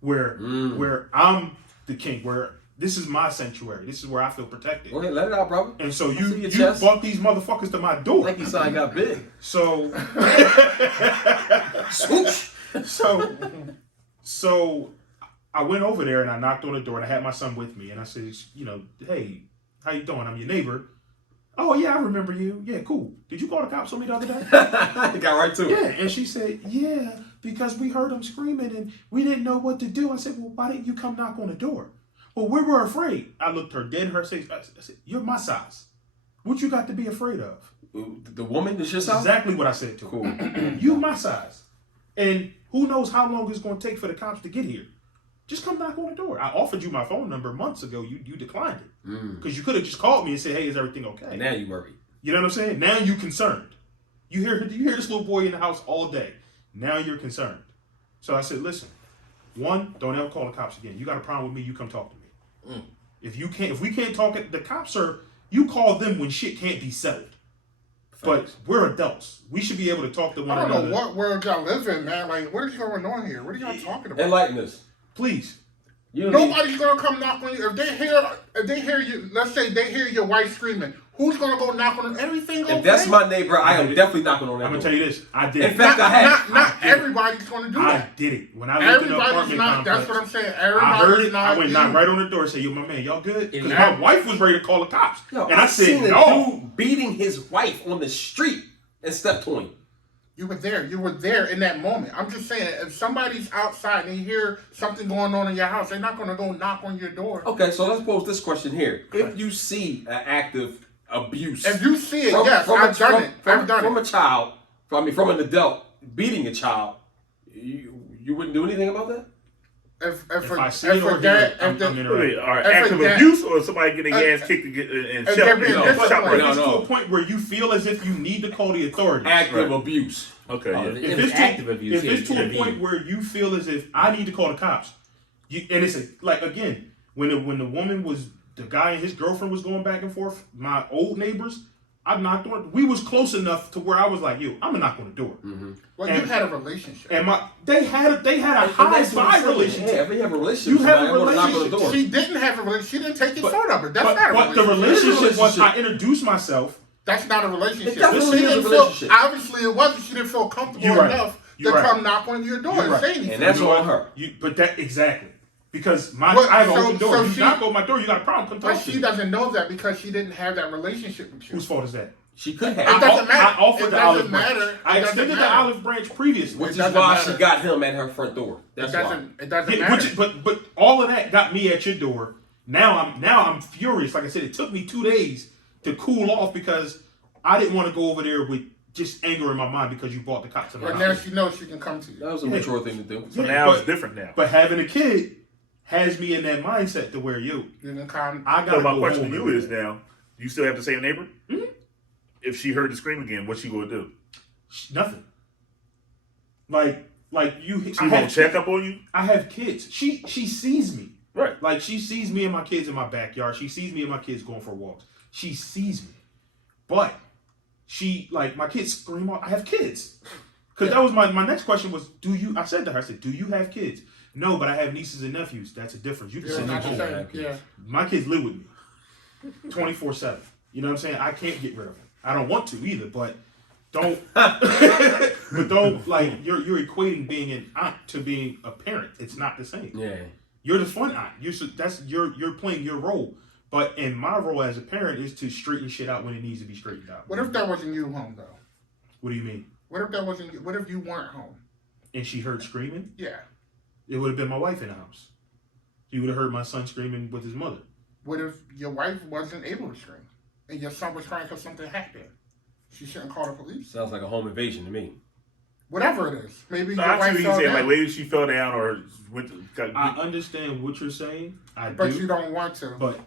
Where I'm the king, where this is my sanctuary. This is where I feel protected. Go ahead, let it out, brother. And so I see your you chest. brought these motherfuckers to my door. Like you saw I got big. So Swoosh. so I went over there and I knocked on the door and I had my son with me and I said, hey, how you doing? I'm your neighbor. Oh yeah, I remember you. Yeah, cool. Did you call the cops on me the other day? Got right to it. Yeah, and she said, yeah, because we heard him screaming and we didn't know what to do. I said, well, why didn't you come knock on the door? Well, we were afraid. I looked her dead in her face. I said, you're my size. What you got to be afraid of? The woman, the shit That's size? exactly what I said to her. Cool. You my size. And who knows how long it's going to take for the cops to get here. Just come knock on the door. I offered you my phone number months ago. You declined it. Because you could have just called me and said, hey, is everything okay? And now you worried. You know what I'm saying? Now you concerned. You hear this little boy in the house all day. Now you're concerned. So I said, listen, one, don't ever call the cops again. You got a problem with me, you come talk to me. If we can't talk, the cops you call them when shit can't be settled. But we're adults. We should be able to talk to one I don't another. know what world y'all live in, man. Like, what is going on here? What are y'all talking about? Enlighten us. Please. You don't need- Nobody's gonna come knock on you. If they hear you, let's say they hear your wife screaming, who's gonna go knock on everything? If that's my neighbor, I am definitely knocking on that I'm door. going to tell you this. I did In it. fact, I have. Not I did it. everybody's gonna do I that. did it. When I lived in the Everybody's apartment not. complex, That's what I'm saying. I heard Everybody's it. not. I went knocked you. right on the door and said, yo, my man, y'all good? Because Yeah. my wife was ready to call the cops. Yo, and I I've seen said, a no. dude beating his wife on the street and stepped on him. You were there. You were there in that moment. I'm just saying, if somebody's outside and they hear something going on in your house, they're not gonna go knock on your door. Okay, so let's pose this question here. If you see an act of abuse, If you see it, yes, I've done it. I've done from it. a child, from an adult beating a child, you wouldn't do anything about that? If I see it or hear it, I'm in Wait, are If active a dad- abuse or somebody getting their ass kicked and if they're shot? being No, But disciplined. if it's No. to a point where you feel as if you need to call the authorities. Active abuse. Okay, Oh, yeah. If If it's it's active abuse, if it's yeah, to a yeah. point where you feel as if I need to call the cops, and it's like again when the woman was the guy and his girlfriend was going back and forth, my old neighbors, I knocked on. We was close enough to where I was like, yo, I'm gonna knock on the door. Well, And- you had a relationship. And they had a high five relationship. Yeah, if you have a relationship, You have a somebody, I wanna knock on the relationship. door. She didn't have a relationship. She didn't take your phone number. That's not a But the relationship. relationship was Relationship. I introduced myself. That's not a relationship. It definitely She is a didn't relationship. Obviously, it wasn't. She didn't feel comfortable You're right. enough You're to right. come knock on your door You're and right. say anything. And that's You know on what? her. But that exactly because But- I have an so- open door. so You she- knock on my door, you got a problem. Come But talk to she me. doesn't know that because she didn't have that relationship with you. Whose fault is that? She could It have. doesn't matter. I offered It the doesn't olive branch. matter. I It doesn't extended the matter. olive branch previously. Which It is doesn't why matter. she got him at her front door. That's It why. doesn't. It doesn't Yeah, matter. but all of that got me at your door. Now I'm furious. Like I said, it took me 2 days to cool off because I didn't want to go over there with just anger in my mind because you brought the cops to my But now house. she knows she can come to you. That was a mature thing to do. So Yeah, now but- it's different now. But having a kid has me in that mindset to where You can come. I got So to my go question home to you every is day. now, you still have the same neighbor? Mm-hmm. If she heard the scream again, what's she gonna do? Nothing. Like you. She I gonna have check up on you? I have kids. She sees me. Right. Like she sees me and my kids in my backyard. She sees me and my kids going for walks. She sees me. But she my kids scream out, I have kids. Because that was my next question was, I said to her, do you have kids? No, but I have nieces and nephews. That's a difference. You can Yeah, send them not the home. same. Yeah. My kids live with me 24/7. You know what I'm saying? I can't get rid of them. I don't want to either, but don't you're equating being an aunt to being a parent. It's not the same. Yeah. You're the fun aunt. You're playing your role. But in my role as a parent is to straighten shit out when it needs to be straightened out. What if that wasn't you home though? What do you mean? What if that wasn't you? What if you weren't home? And she heard screaming? Yeah. It would have been my wife in the house. You would have heard my son screaming with his mother. What if your wife wasn't able to scream and your son was crying because something happened? She shouldn't call the police. Sounds like a home invasion to me. Whatever it is, maybe No, your I see wife what he's fell saying. down, Like maybe she fell down or went. I understand what you're saying. but you don't want to. But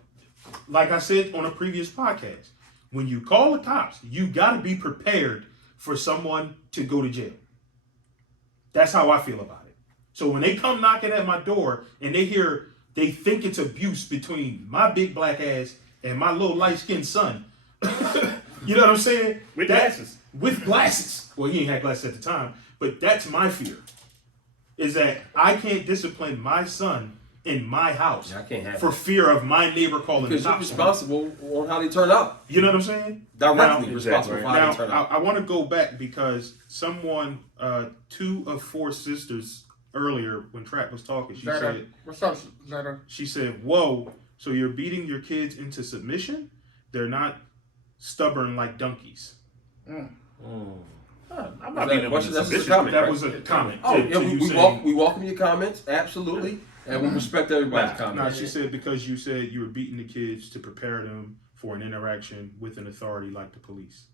like I said on a previous podcast, when you call the cops, you got to be prepared for someone to go to jail. That's how I feel about it. So when they come knocking at my door and they think it's abuse between my big black ass and my little light-skinned son. You know what I'm saying? With glasses. With glasses. Well, he ain't had glasses at the time, but that's my fear. Is that I can't discipline my son in my house I can't have for fear of my neighbor calling the because you're cops. responsible on how they turn out. You know what I'm saying? Directly Now- responsible for how Now, they turn out. I want to go back because someone, 2 of 4 sisters earlier when Trap was talking, Zeta, what's up, Zeta? she said, "Whoa, so you're beating your kids into submission? They're not stubborn like donkeys." I'm Is not that being a question? That's just a submission. comment, That right? was a comment. Oh, to yeah, you we saying- welcome your comments, absolutely, and we respect everybody's No, comments. she said because you said you were beating the kids to prepare them for an interaction with an authority like the police.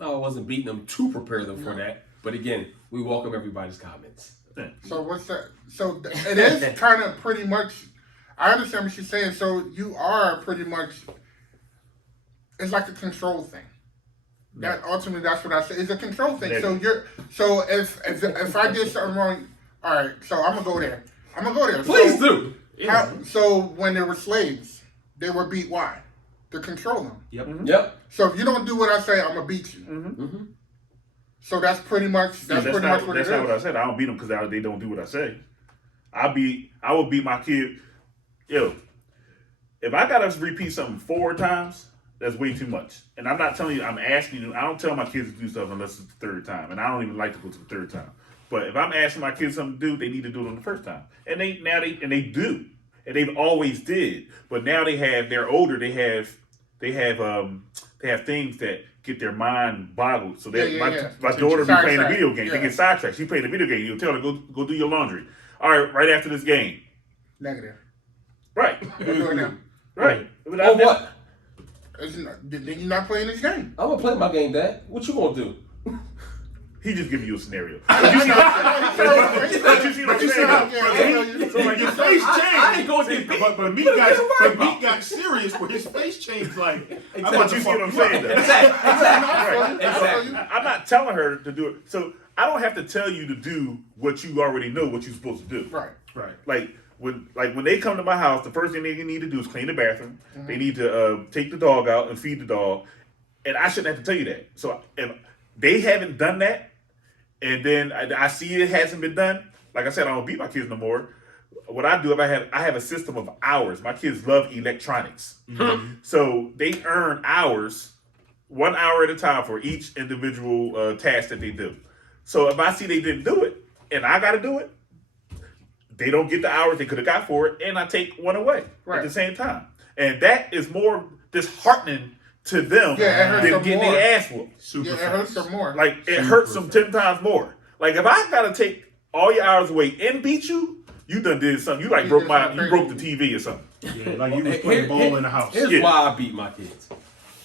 No, I wasn't beating them to prepare them for that, but again, we welcome everybody's comments. So what's that? So it is kind of pretty much. I understand what she's saying. So you are pretty much. It's like a control thing. That ultimately, that's what I say. It's a control thing. So if I did something wrong, all right. So I'm gonna go there. Please so, do. So when they were slaves, they were beat. Why? To control them. Yep. Yep. So if you don't do what I say, I'm gonna beat you. Mm-hmm. So that's pretty much what it is. That's not what I said. I don't beat them because they don't do what I say. I will beat my kid. Yo, if I gotta repeat something 4 times, that's way too much. And I'm not telling you. I'm asking you. I don't tell my kids to do stuff unless it's the 3rd time, and I don't even like to go to the 3rd time. But if I'm asking my kids something to do, they need to do it on the 1st time, and they do, and they've always did. But now they're older. They have things that get their mind boggled. So that my daughter be playing a video game. They get sidetracked. She playing a video game. You tell her go do your laundry. All right after this game. Negative. Right. What are you doing now? Right. Oh, what? Then you're not playing this game. I'm gonna play my game, Dad. What you gonna do? He just giving you a scenario. But you see what I'm saying? So like your face changed. I ain't gonna get beat. But Meek got serious where his face changed. Like, I'm about But to you see what fuck I'm you up. saying? Though. Exactly. I'm not telling her to do it. So I don't have to tell you to do what you already know what you're supposed to do. Right. Right. Like when they come to my house, the first thing they need to do is clean the bathroom. They need to take the dog out and feed the dog, and I shouldn't have to tell you that. So if they haven't done that, and then I see it hasn't been done, like I said, I don't beat my kids no more. What I do, I have a system of hours. My kids love electronics, so they earn hours, 1 hour at a time for each individual task that they do. So if I see they didn't do it, and I got to do it, they don't get the hours they could have got for it, and I take one away at the same time. And that is more disheartening to them than getting their ass whooped. It hurts them more. Like, it hurts them 10 times more. Like, if I got to take all your hours away and beat you, you done did something. You broke the TV or something. Yeah, like you was playing ball in the house. Here's why I beat my kids.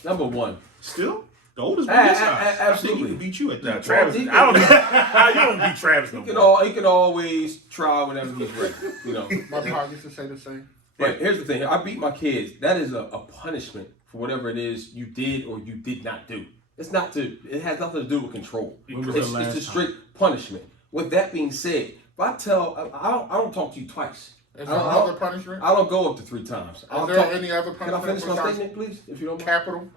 Number one. Still? The oldest one is size. Absolutely. I think he can beat you at Now, that. Travis, Well, I don't know. You don't beat Travis no more. He can always try whenever he's ready. You know. My pa used to say the same. But here's the thing. I beat my kids. That is a punishment for whatever it is you did or you did not do. It has nothing to do with control. It's a straight punishment. With that being said, if I don't talk to you twice. Is there another punishment? I don't go up to 3 times. Is there any other punishment? Can I finish my besides statement, please? If you don't mind. Capital.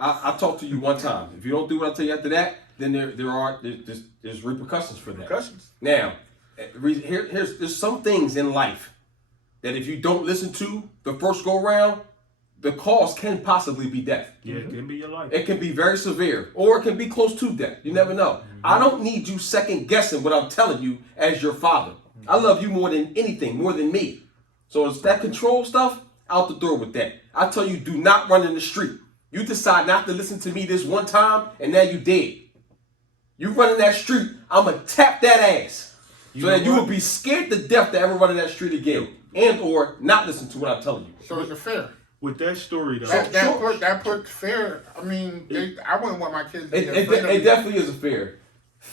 I talk to you 1 time. If you don't do what I tell you after that, then there's repercussions for that. Repercussions. Now, there's some things in life that if you don't listen to the first go round, the cause can possibly be death. Yeah, it can be your life. It can be very severe, or it can be close to death. You never know. I don't need you second guessing what I'm telling you as your father. I love you more than anything, more than me. So it's that control stuff, out the door with that. I tell you, do not run in the street. You decide not to listen to me this one time, and now you dead. You run in that street, I'm going to tap that ass. So that you will be scared to death to ever run in that street again. And or not listen to what I'm telling you. So is it fair? With that story, though. That puts fair. I mean, I wouldn't want my kids to be afraid of It definitely is a fair.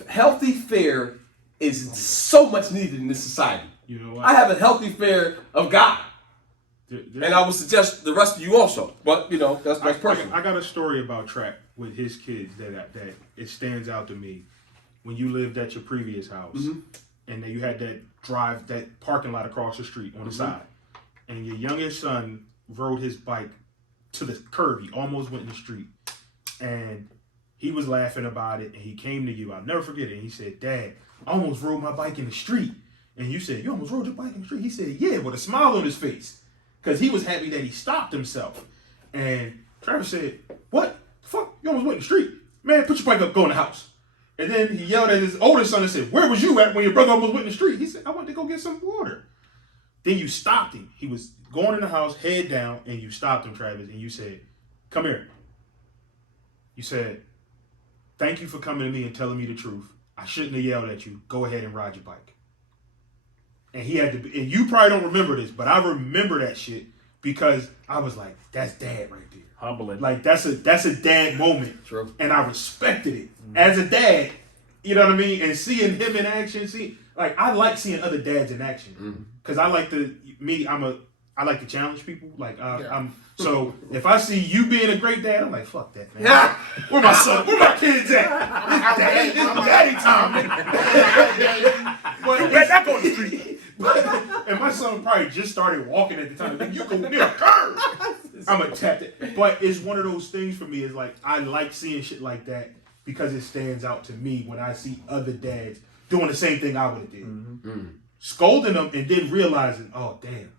Healthy fear is so much needed in this society. You know what? I have a healthy fear of God. And I would suggest the rest of you also. But, you know, that's personal. I got a story about Trap with his kids that it stands out to me. When you lived at your previous house, and then you had that parking lot across the street on the side, and your youngest son rode his bike to the curb. He almost went in the street, and he was laughing about it, and he came to you. I'll never forget it. And he said, "Dad, I almost rode my bike in the street." And you said, "You almost rode your bike in the street?" He said, "Yeah," with a smile on his face, because he was happy that he stopped himself. And Travis said, "What the fuck? You almost went in the street? Man, put your bike up, go in the house." And then he yelled at his oldest son and said, "Where was you at when your brother almost went in the street?" He said, "I went to go get some water." Then you stopped him. He was going in the house, head down, and you stopped him, Travis, and you said, "Come here." You said, "Thank you for coming to me and telling me the truth. I shouldn't have yelled at you. Go ahead and ride your bike." And he had to be, and you probably don't remember this, but I remember that shit because I was like, that's dad right there. Humbling. Like that's a dad moment. True. And I respected it. As a dad, you know what I mean? And seeing him in action, I like seeing other dads in action. Cause I like I like to challenge people. Like so if I see you being a great dad, I'm like, fuck that, man. Where my son? Where my kids at? It's daddy time. But you better not go on the street. And my son probably just started walking at the time. Like, you go near a curb. I'm gonna tap it. But it's one of those things for me. Is like I like seeing shit like that because it stands out to me when I see other dads doing the same thing I would have did. Scolding them and then realizing, oh damn,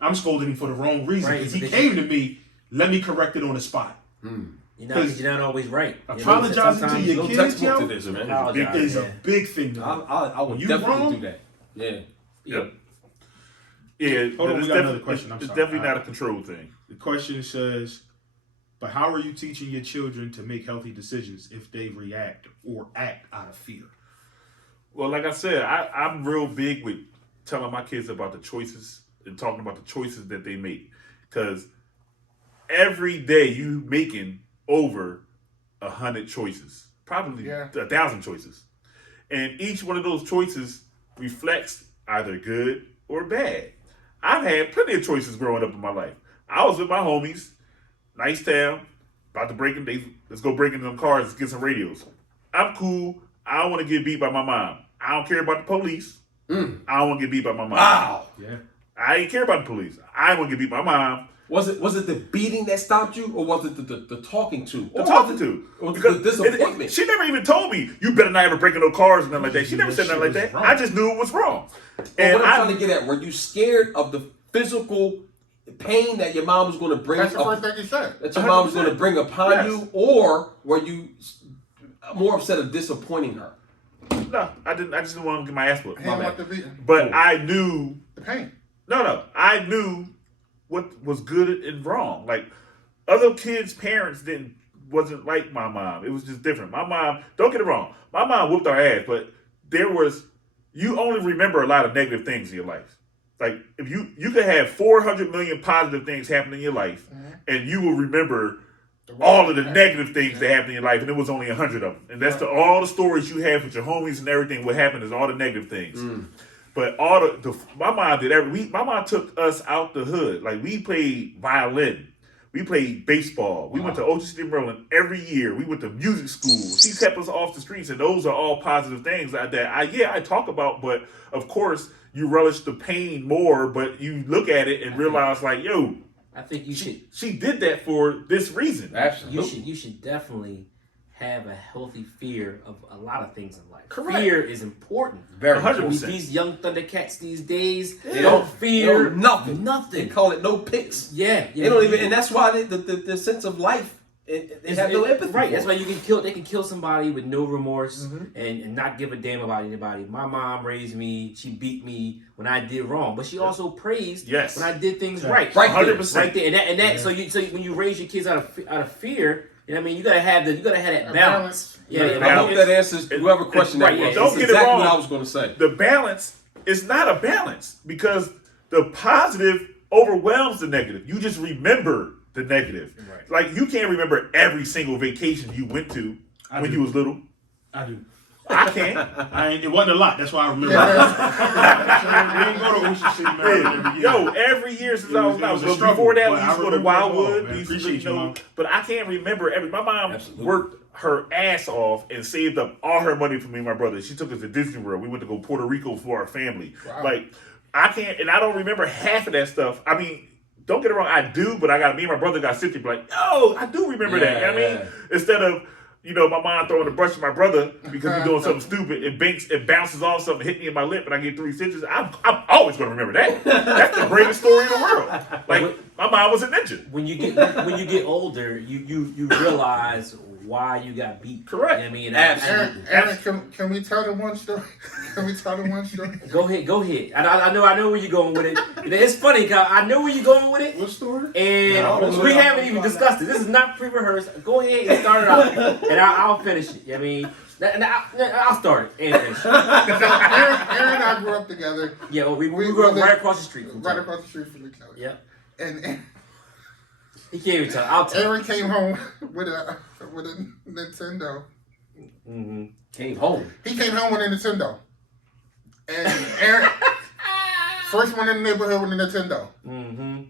I'm scolding him for the wrong reason because he came to me. Let me correct it on the spot. You're not always right. Apologizing to your kids, textbook to this, man. is a big thing. I would definitely do that. Yeah. Yep. Yeah. Hold on, we got another question. It's definitely not a control thing. The question says, but how are you teaching your children to make healthy decisions if they react or act out of fear? Well, like I said, I'm real big with telling my kids about the choices and talking about the choices that they make. Because every day you making over 100 choices, probably 1,000 choices. And each one of those choices reflects either good or bad. I've had plenty of choices growing up in my life. I was with my homies, nice town, about to break in. Let's go break into them cars and get some radios. I'm cool. I don't want to get beat by my mom. I don't care about the police. I don't want to get beat by my mom. Wow. Yeah. I ain't care about the police. I want to get beat by my mom. Was it the beating that stopped you, or was it the talking to? The talking to. Or the disappointment? She never even told me, you better not ever break into no cars and nothing like that. She never said nothing like that. Wrong. I just knew it was wrong. And what I'm trying to get at, were you scared of the physical pain that your mom was going to bring? That's the first thing you said. That your mom was going to bring upon Yes. you, or were you more upset of disappointing her? No, I didn't. I just didn't want to get my ass whooped. He didn't want the beating. But I knew. The pain. No. I knew what was good and wrong. Like other kids' parents wasn't like my mom. It was just different. My mom, don't get it wrong, my mom whooped our ass, but you only remember a lot of negative things in your life. Like if you could have 400 million positive things happen in your life, and you will remember all of the negative things that happened in your life, and it was only 100 of them. And that's all the stories you have with your homies and everything. What happened is all the negative things. But all my mom did my mom took us out the hood. Like we played violin, we played baseball, we went to Ocean City, Maryland every year. We went to music school. She kept us off the streets, and those are all positive things that I talk about. But of course, you relish the pain more. But you look at it and realize, like, yo, I think you should. She did that for this reason. Absolutely. You should definitely have a healthy fear of a lot of things in life. Correct. Fear is important. Very 100%. These young Thundercats these days, They they don't fear nothing. They Nothing. call it no picks. Yeah. They don't even, and that's why the sense of life They have no empathy. Right. for That's it. why you can kill. They can kill somebody with no remorse Mm-hmm. and not give a damn about anybody. My mom raised me. She beat me when I did wrong, but she also praised Yes. when I did things Yeah. right. Right there. 100%. Right there. And that. Yeah. So when you raise your kids out of fear, you know what I mean. You gotta have that A balance. balance. Yeah. Yeah, and I hope it's- that answers whoever questioned right, that. yeah, was. don't That's get it exactly wrong. what I was going to say. The balance is not a balance because the positive overwhelms the negative. You just remember the negative. Right. Like you can't remember every single vacation you went to when do. you was little. I do. I can't. It wasn't a lot. That's why I remember. Yeah. We didn't go to Ocean City, Maryland every year. Yo, every year since I was It was a little. struggle, Before that, but we I used to go to remember it all, Wildwood. man. We used to, Appreciate you, Mom. but I can't remember every. My mom Absolutely. worked her ass off and saved up all her money for me and my brother. She took us to Disney World. We went to go Puerto Rico for our family. Wow. Like I can't, and I don't remember half of that stuff. I mean, don't get it wrong, I do, but I got me and my brother got 50. Be like, yo, I do remember that. You know what I mean, Yeah. instead of. You know, my mom throwing the brush at my brother because we're doing something stupid. It bounces off something, hit me in my lip, and I get 3 stitches. I'm always going to remember that. That's the greatest story in the world. Like my mom was a ninja. when you get older, you realize why you got beat. Correct. You know what I mean? Absolutely. Aaron, can we tell the one story? Can we tell the one story? Go ahead. I know where you're going with it. It's funny because I know where you're going with it, What story? and No, we no, haven't even discussed it. This is not pre-rehearsed. Go ahead and start it out, and I'll finish it. You know what I mean, I'll start it and finish it. So Aaron and I grew up together, Yeah, we We grew up live right across the street. From each right other. across the street from each other. Yeah, And he can't even tell. I'll tell. Aaron came home with a Nintendo. Mm-hmm. Came home. He came home with a Nintendo. And Aaron, first one in the neighborhood with a Nintendo. Mm-hmm.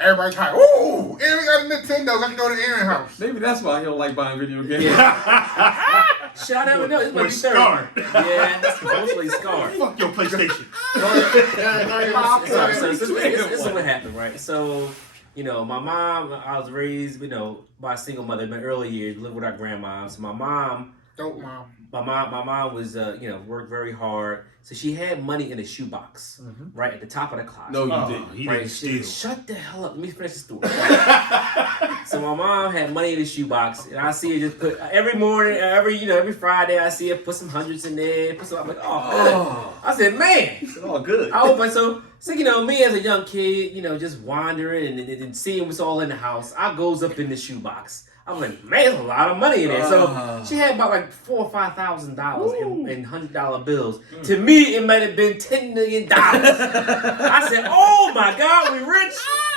Everybody's hyped. Ooh, Aaron got a Nintendo. Let's go to Aaron's house. Maybe that's why he don't like buying video games. Shit, I never know. This might Boy, be third. scarred. Yeah, that's mostly scarred. Fuck your PlayStation. So this is what happened, right? So, you know, my mom, I was raised, you know, by a single mother in my early years, lived with our grandma. So my mom was, you know, worked very hard. So she had money in a shoebox, right at the top of the closet. No, you Oh, didn't. he Right, didn't steal. shut the hell up. Let me finish the story. So my mom had money in the shoebox, and I see her just put every morning, every Friday, I see her put some hundreds in there. Put some. I'm like, oh. I said, man. It's all good. I open so you know me as a young kid, you know, just wandering and seeing what's all in the house. I goes up in the shoebox. I'm like, man, there's a lot of money in there. So she had about like $4,000 or $5,000 in $100 bills. To me, it might have been $10 million. I said, oh my God, we rich.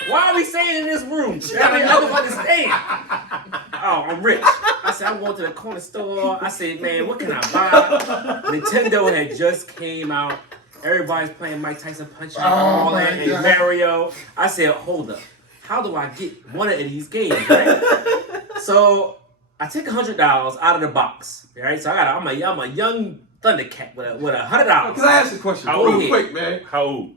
Why are we staying in this room? I mean, I don't understand. Oh, I'm rich. I said, I'm going to the corner store. I said, man, what can I buy? Nintendo had just came out. Everybody's playing Mike Tyson Punch Out, all my that, and God. Mario. I said, hold up. How do I get one of these games, right? So I take $100 out of the box, right? So I'm a young Thundercat with $100. Can I ask a question? How Real old? quick, man. How old?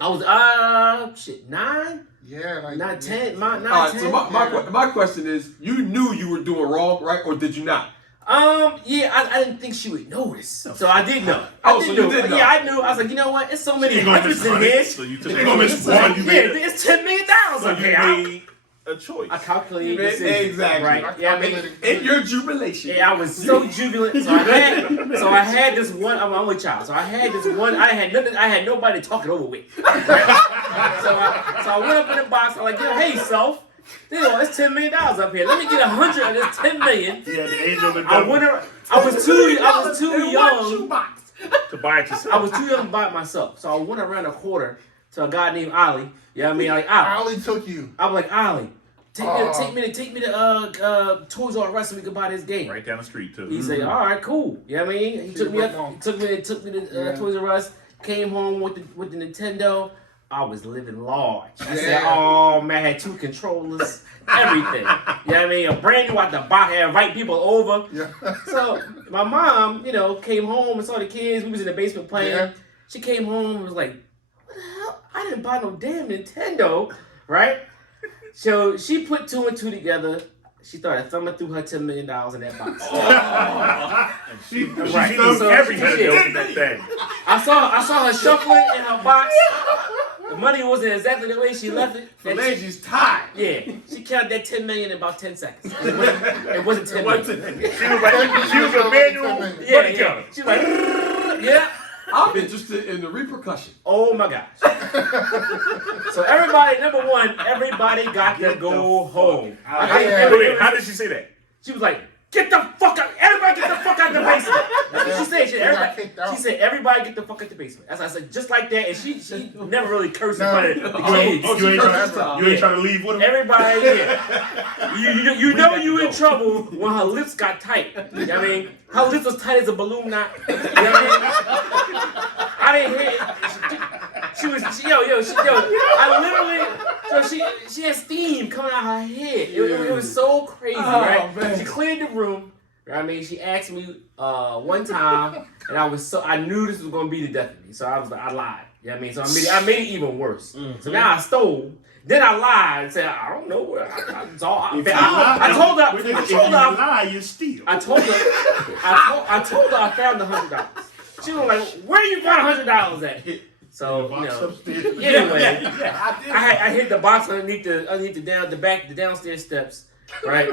I was 9, Yeah, like not 10, All 9, right, 10. so my question is, you knew you were doing wrong, right? Or did you not? Yeah, I didn't think she would notice, so I did know. Oh, so you did know. Yeah, I knew. I was like, you know what? It's so many ain't gonna hundreds miss in money. here. So you took You gonna miss one, you Yeah, made it's $10 million So up you here. made a choice. I calculated You this. made- exactly. Right? Yeah, I mean, In your jubilation. yeah, I was so jubilant. So I had this one. I'm an only child, so I had this one. I had nobody to talk it over with. Right? So I went up in the box. I'm like, yo, hey, self. You know, it's $10 million up here. Let me get 100 of this $10 million. Yeah, the angel and the I devil went around, I was too young. to buy it yourself. I was too young to buy it myself. So I went around the corner to a guy named Ollie. You know what I mean? Like Ollie. Ollie took you. I'm like, Ollie, take me to Toys R Us so we can buy this game. Right down the street too. He said, all right, cool. You know what I mean? He took me to Yeah. Toys R Us, came home with the Nintendo. I was living large. I said, Yeah. oh man, I had 2 controllers, everything. You know what I mean? A brand new out the box, I invite people over. Yeah. So my mom, you know, came home and saw the kids. We was in the basement playing. Yeah. She came home and was like, what the hell? I didn't buy no damn Nintendo, right? So she put 2 and 2 together. She started thumbing through her $10 million in that box. She Right. thumbed So Every she Nintendo did. in that thing. I saw her shuffling in her box. The money wasn't exactly the way she left it. Phalange's tied. Yeah, she counted that 10 million in about 10 seconds. It wasn't 10 million. She was like, she was a manual money Yeah. counter. She was like, yeah. I'm interested in the repercussion. Oh my gosh. So everybody, number one, everybody got to go home. Wait, how did she say that? She was like, get the fuck out. Everybody get the fuck out the basement. That's what she said. She said, everybody get the fuck out the basement. That's what I said, just like that. And she never really cursed in front of the kids. You ain't trying to leave with him? Everybody, yeah. You know you in trouble when her lips got tight. You know what I mean? Her lips was tight as a balloon knot. You know what I didn't hear it. She had steam coming out her head. It was so crazy, right? Man. She cleared the room. I mean, she asked me one time, and I knew this was gonna be the death of me. So I lied. You know what I mean? So I made it even worse. Mm-hmm. So now I stole. Then I lied and said, I don't know where I told her. lie, you steal. I told her I found $100. She was like, "Where you found $100 at?" So anyway, I hid the box underneath the downstairs steps. Right?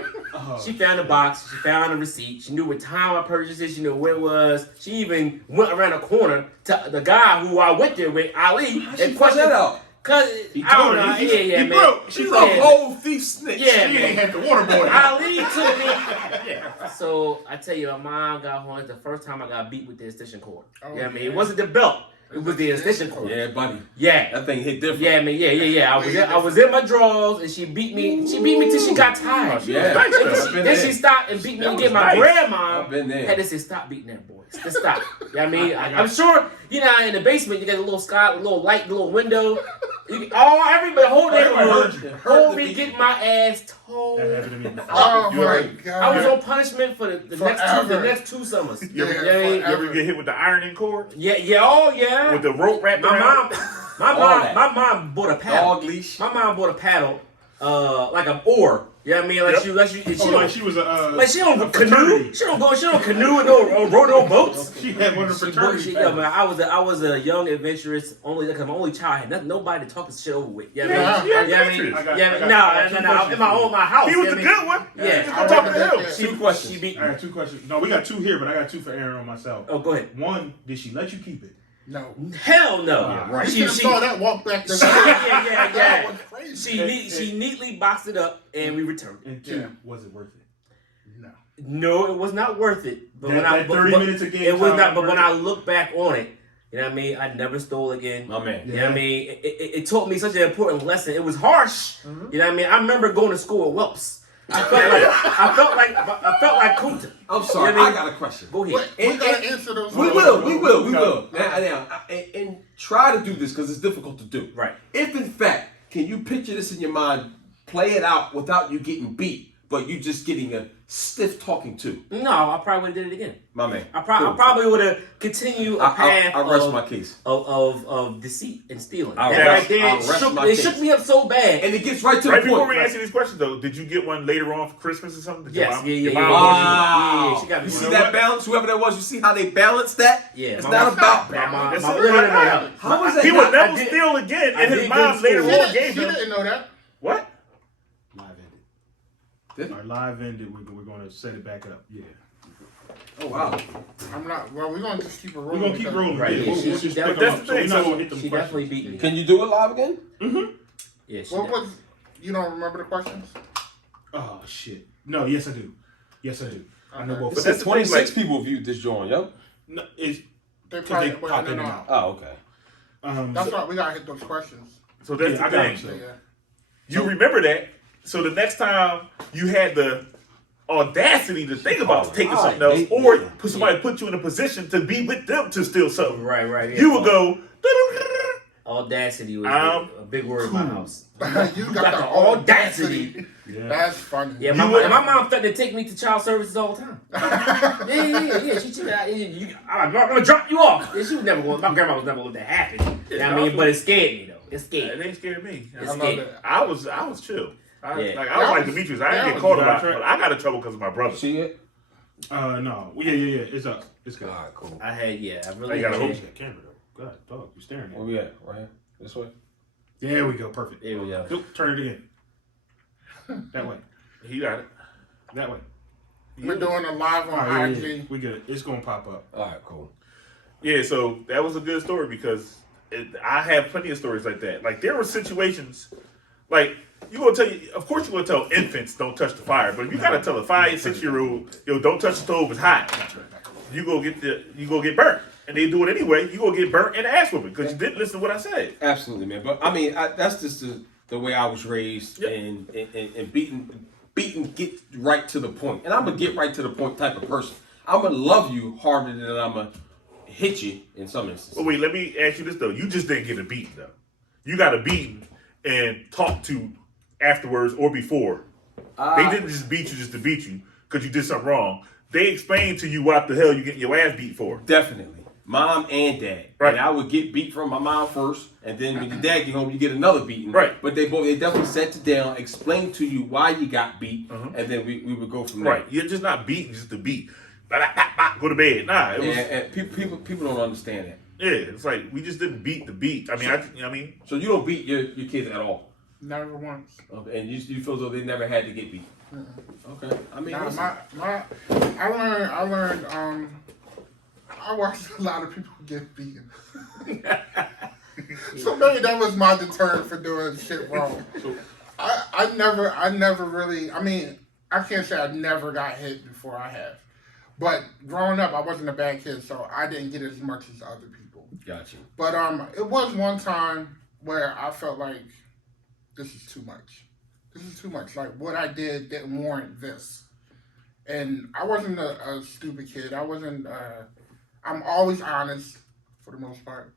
She found the box. She found the receipt. She knew what time I purchased it. She knew where it was. She even went around the corner to the guy who I went there with, Ali, and questioned that out. Cause I don't know. Yeah, man. Broke. She's a whole thief snitch. Yeah, She man. ain't had the water boy. Ali took me. So I tell you, my mom got home. It's the first time I got beat with the extension cord. Oh, You know what I mean? It wasn't the belt. It was the extension cord. Yeah, buddy. Yeah. That thing hit different. Yeah, man. Yeah. I was in my drawers, and she beat me. She beat me till she got tired. Yeah. Then she stopped and beat me That again. was My nice. grandma I've been there. had to say, "Stop beating that boy. Just stop." You know what I mean? I'm sure, in the basement, you got a little light, little window. Everybody, whole neighborhood, hold me getting my ass told. That happened to me before. Oh You my right. God. I was on punishment for the Forever. next two summers. You ever, Yeah, you ever forever. get hit with the ironing cord? Yeah. With the rope wrapped My around? my mom bought a paddle. Dog leash. My mom bought a paddle, like an oar. You know what I mean? Like Yep. she was a like she don't a canoe. fraternity. She don't canoe and no row no boats. She had one of the fraternity. Man, I was a young adventurous. Because my only child had nobody to talk this shit over with. You know what I mean? Yeah, You know what I mean? adventurous. I got No. In my house. He you was know a what I mean? good one. Yeah. I Talk to remember him. that. Two questions. She beat I me. got 2 questions. No, we got 2 here, but I got 2 for Aaron on myself. Oh, go ahead. One, did she let you keep it? No. Hell no. Yeah, right. You should have saw that walk back to Yeah. That was crazy. She neatly boxed it up and we returned it. And 2, Yeah. was it worth it? No. No, it was not worth it. But That 30 minutes a game it was time not. But worth when it? I look back on it, you know what I mean. I never stole again. My man. You know what I mean? It taught me such an important lesson. It was harsh. You know what I mean? I remember going to school with whelps. I felt like Kunta. I'm sorry. You know what I I mean? got a question. Go ahead. Wait, we gotta answer those. We will. Now, and try to do this because it's difficult to do. Right. If in fact, can you picture this in your mind, play it out without you getting beat, but you just getting a stiff talking to? No, I probably would have did it again. My man. I Cool. probably would have continued a path I rest my case. of deceit and stealing. I'll That rest- right there I'll rest my case. shook me up so bad. And it gets right to Right the before point. we answer these questions, though, did you get one later on for Christmas or something? Did your Yes, mom- yeah. your mom Wow. bought Yeah, she got me You one. see that balance? Whoever that was, you see how they balanced that? Yeah, It's my not mom- about My mom, That's my, it. no. How is that? you? He not- would never did- steal again, I and did his good mom later school. on She gave him. didn't know that. What? Live ended. Did it? Our live ended. We're going to set it back up. Yeah. Oh wow. I'm not. Well, we're gonna just keep it rolling. We're going to keep rolling. Right, Yeah, yeah, we'll she just pick definitely- them up. So we're not going to hit them She questions. definitely beat me. Can you do it live again? Yeah, she What did. was? You don't remember the questions? Oh, shit. No, yes, I do. Yes, I do. I know Okay. both. It But said that's the thing, 26 like- people viewed this joint, yo. No, it's They because probably they wait, pop no, in and no. out. Oh, okay. That's why we gotta hit those questions. So that's Yeah, I the got thing. him. Yeah. You remember that. So the next time you had the audacity to think about taking something else, right. or Yeah. somebody put you in a position to be with them to steal something, Right. Yeah. you would go. Audacity was Um, a big word in my house. You got the audacity. Yeah. That's funny. Yeah, my mom threatened to take me to child services all the time. Yeah. I'm gonna drop you off. Yeah, she was never going. My grandma was never going to let that happen. You know what I mean? But it scared me though. It It scared me. ain't scared me. It I love scared me. that. I was chill. I was Yeah. like That was- Demetrius. I that didn't get was caught good. about it, but I got in trouble because of my brother. See it? No. Yeah. It's up. It's good. All right, cool. I I really gotta had. hope That camera though. God, dog, you staring at Where me. we at? Right here? This way? There we go. Perfect. There we go. Nope, turn it in. That way. He got it. That way. We're doing a live on All right, IG. we good. It's gonna pop up. All right, cool. Yeah, so that was a good story because I have plenty of stories like that. Like there were situations, like you gonna tell you, of course you gonna tell infants don't touch the fire, but if you gotta tell a 5, 6-year-old, yo, don't touch the stove, it's hot. You go get burnt, and they do it anyway. You gonna get burnt and ass whooping because you didn't listen to what I said. Absolutely, man. But I mean, that's just the way I was raised, Yep. and beaten, get right to the point. And I'm a get right to the point type of person. I'm gonna love you harder than I'm gonna hit you in some instances. But wait, let me ask you this though. You just didn't get a beating though. You got a beating and talked to afterwards or before. They didn't just beat you just to beat you because you did something wrong. They explained to you what the hell you getting your ass beat for. Definitely. Mom and dad. Right. And I would get beat from my mom first, and then when your dad get home, you get another beating. Right. But they definitely sat you down, explained to you why you got beat, and then we would go from there. Right. You're just not beating just to beat. Go to bed. Nah, it was. And people don't understand that. Yeah, it's like we just didn't beat the beat. I mean, So you don't beat your kids at all. Never once. Okay. And you feel as though they never had to get beat. Okay. I mean, Nah, listen. I learned. I watched a lot of people get beaten. So maybe that was my deterrent for doing shit wrong. I never really. I mean, I can't say I never got hit before I have, but growing up, I wasn't a bad kid, so I didn't get as much as other people. Gotcha. But it was one time where I felt like this is too much. This is too much. Like what I did didn't warrant this. And I wasn't a stupid kid. I wasn't. I'm always honest for the most part.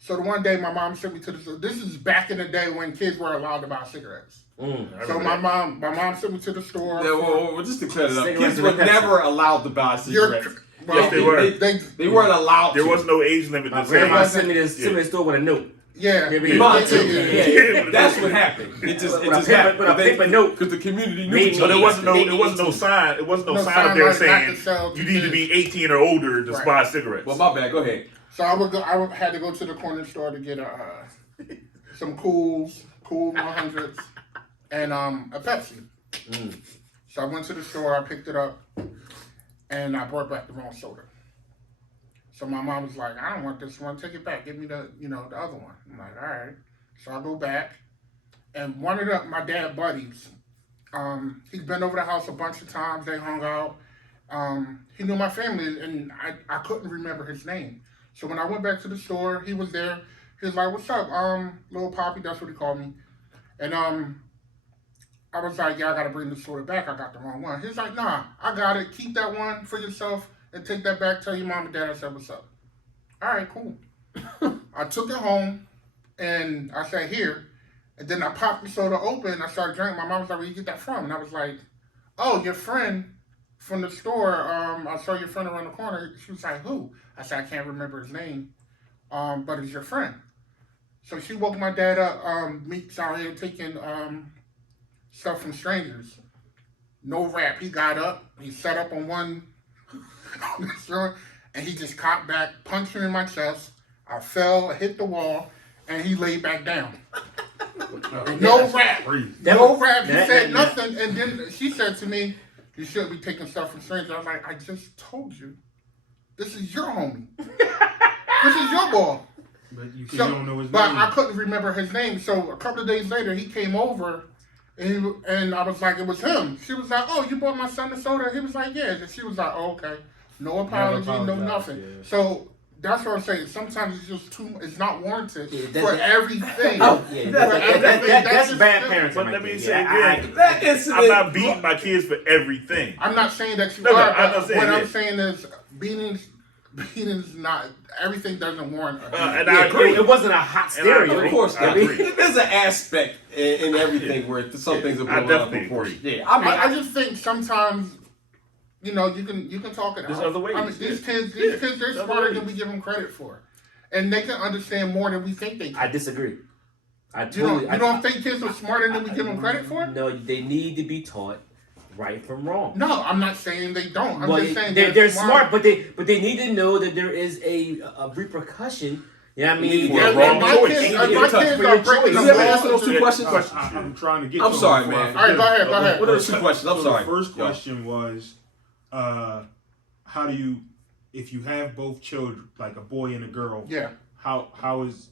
So the one day my mom sent me to the store. This is back in the day when kids were allowed to buy cigarettes. So my mom sent me to the store. Yeah, well, just to clear it up, Cigarettes kids were and Pepsi. never allowed to buy cigarettes. Yes, they were. They weren't allowed there to. was no age limit. My To grandma say. sent me to the store with a note. Yeah. Give me Mine a- too. Yeah. That's what happened. It just With a paper- happened. with a paper note. Because the community knew Made each So other. there wasn't no Maybe sign. It wasn't no No sign sign up there like not saying to sell to you need to kids. be 18 or older to Right. buy cigarettes. Well, my bad. Go ahead. So I had to go to the corner store to get some cool 100s, and a Pepsi. So I went to the store, I picked it up, and I brought back the wrong soda. So my mom was like, I don't want this one, take it back, give me the other one. I'm like, all right. So I go back, and one of my dad buddies, he's been over the house a bunch of times, they hung out. He knew my family, and I couldn't remember his name. So when I went back to the store, he was there. He was like, what's up, little Poppy? That's what he called me. And I was like, yeah, I got to bring the soda back. I got the wrong one. He's like, nah, I got it. Keep that one for yourself and take that back. Tell your mom and dad I said, what's up? All right, cool. I took it home, and I said, here. And then I popped the soda open. I started drinking. My mom was like, where you get that from? And I was like, oh, your friend from the store. I saw your friend around the corner. She was like, who? I said, I can't remember his name, but it's your friend. So she woke my dad up. Meeks out here taking stuff from strangers. No rap. He got up. He sat up on one and he just cocked back, punched me in my chest. I fell, hit the wall, and he laid back down. No rap. No rap. He said nothing, and then she said to me, you shouldn't be taking stuff from strangers. I was like, I just told you. This is your homie. This is your ball. But you So, don't know his but name. I couldn't remember his name. So a couple of days later, he came over, and I was like, it was him. She was like, oh, you bought my son a soda? He was like, yeah. And she was like, oh, okay. No apology, no apologize, nothing. yeah. So that's what I'm saying. Sometimes it's just too. It's not warranted Yeah, for everything. Oh, yeah, that's just- bad parenting. But right let me there. say Yeah, again, That incident. I'm not beating my kids for everything. I'm not saying that you No, are, I'm but not saying what that. I'm saying is beatings not everything doesn't warrant. A beating. And I agree. It wasn't a hot And I stereo. agree. Of course, I agree. there's an aspect in everything where some things are I blown out of definitely proportion. agree. Yeah, I mean, I just think sometimes, you can talk it There's out. other ways, I mean, these yeah. kids, Yeah, they're there's other smarter ways. than we give them credit for, and they can understand more than we think they I can. disagree. You don't think kids are smarter than we give them credit for? No, they need to be taught right from wrong. No, I'm not saying they don't. I'm Well, just saying they're smart, but they need to know that there is a repercussion Yeah, I You need to mean, get a a wrong my choice. kids, You my get a touch kids for are your breaking choice. the You haven't law. answered those two Yeah. questions? I'm trying to get. I'm to sorry, them before I man. All right, go forget. ahead, go ahead. What are the two questions? I'm So sorry. the first Yo. question was, how do you, if you have both children, like a boy and a girl, Yeah.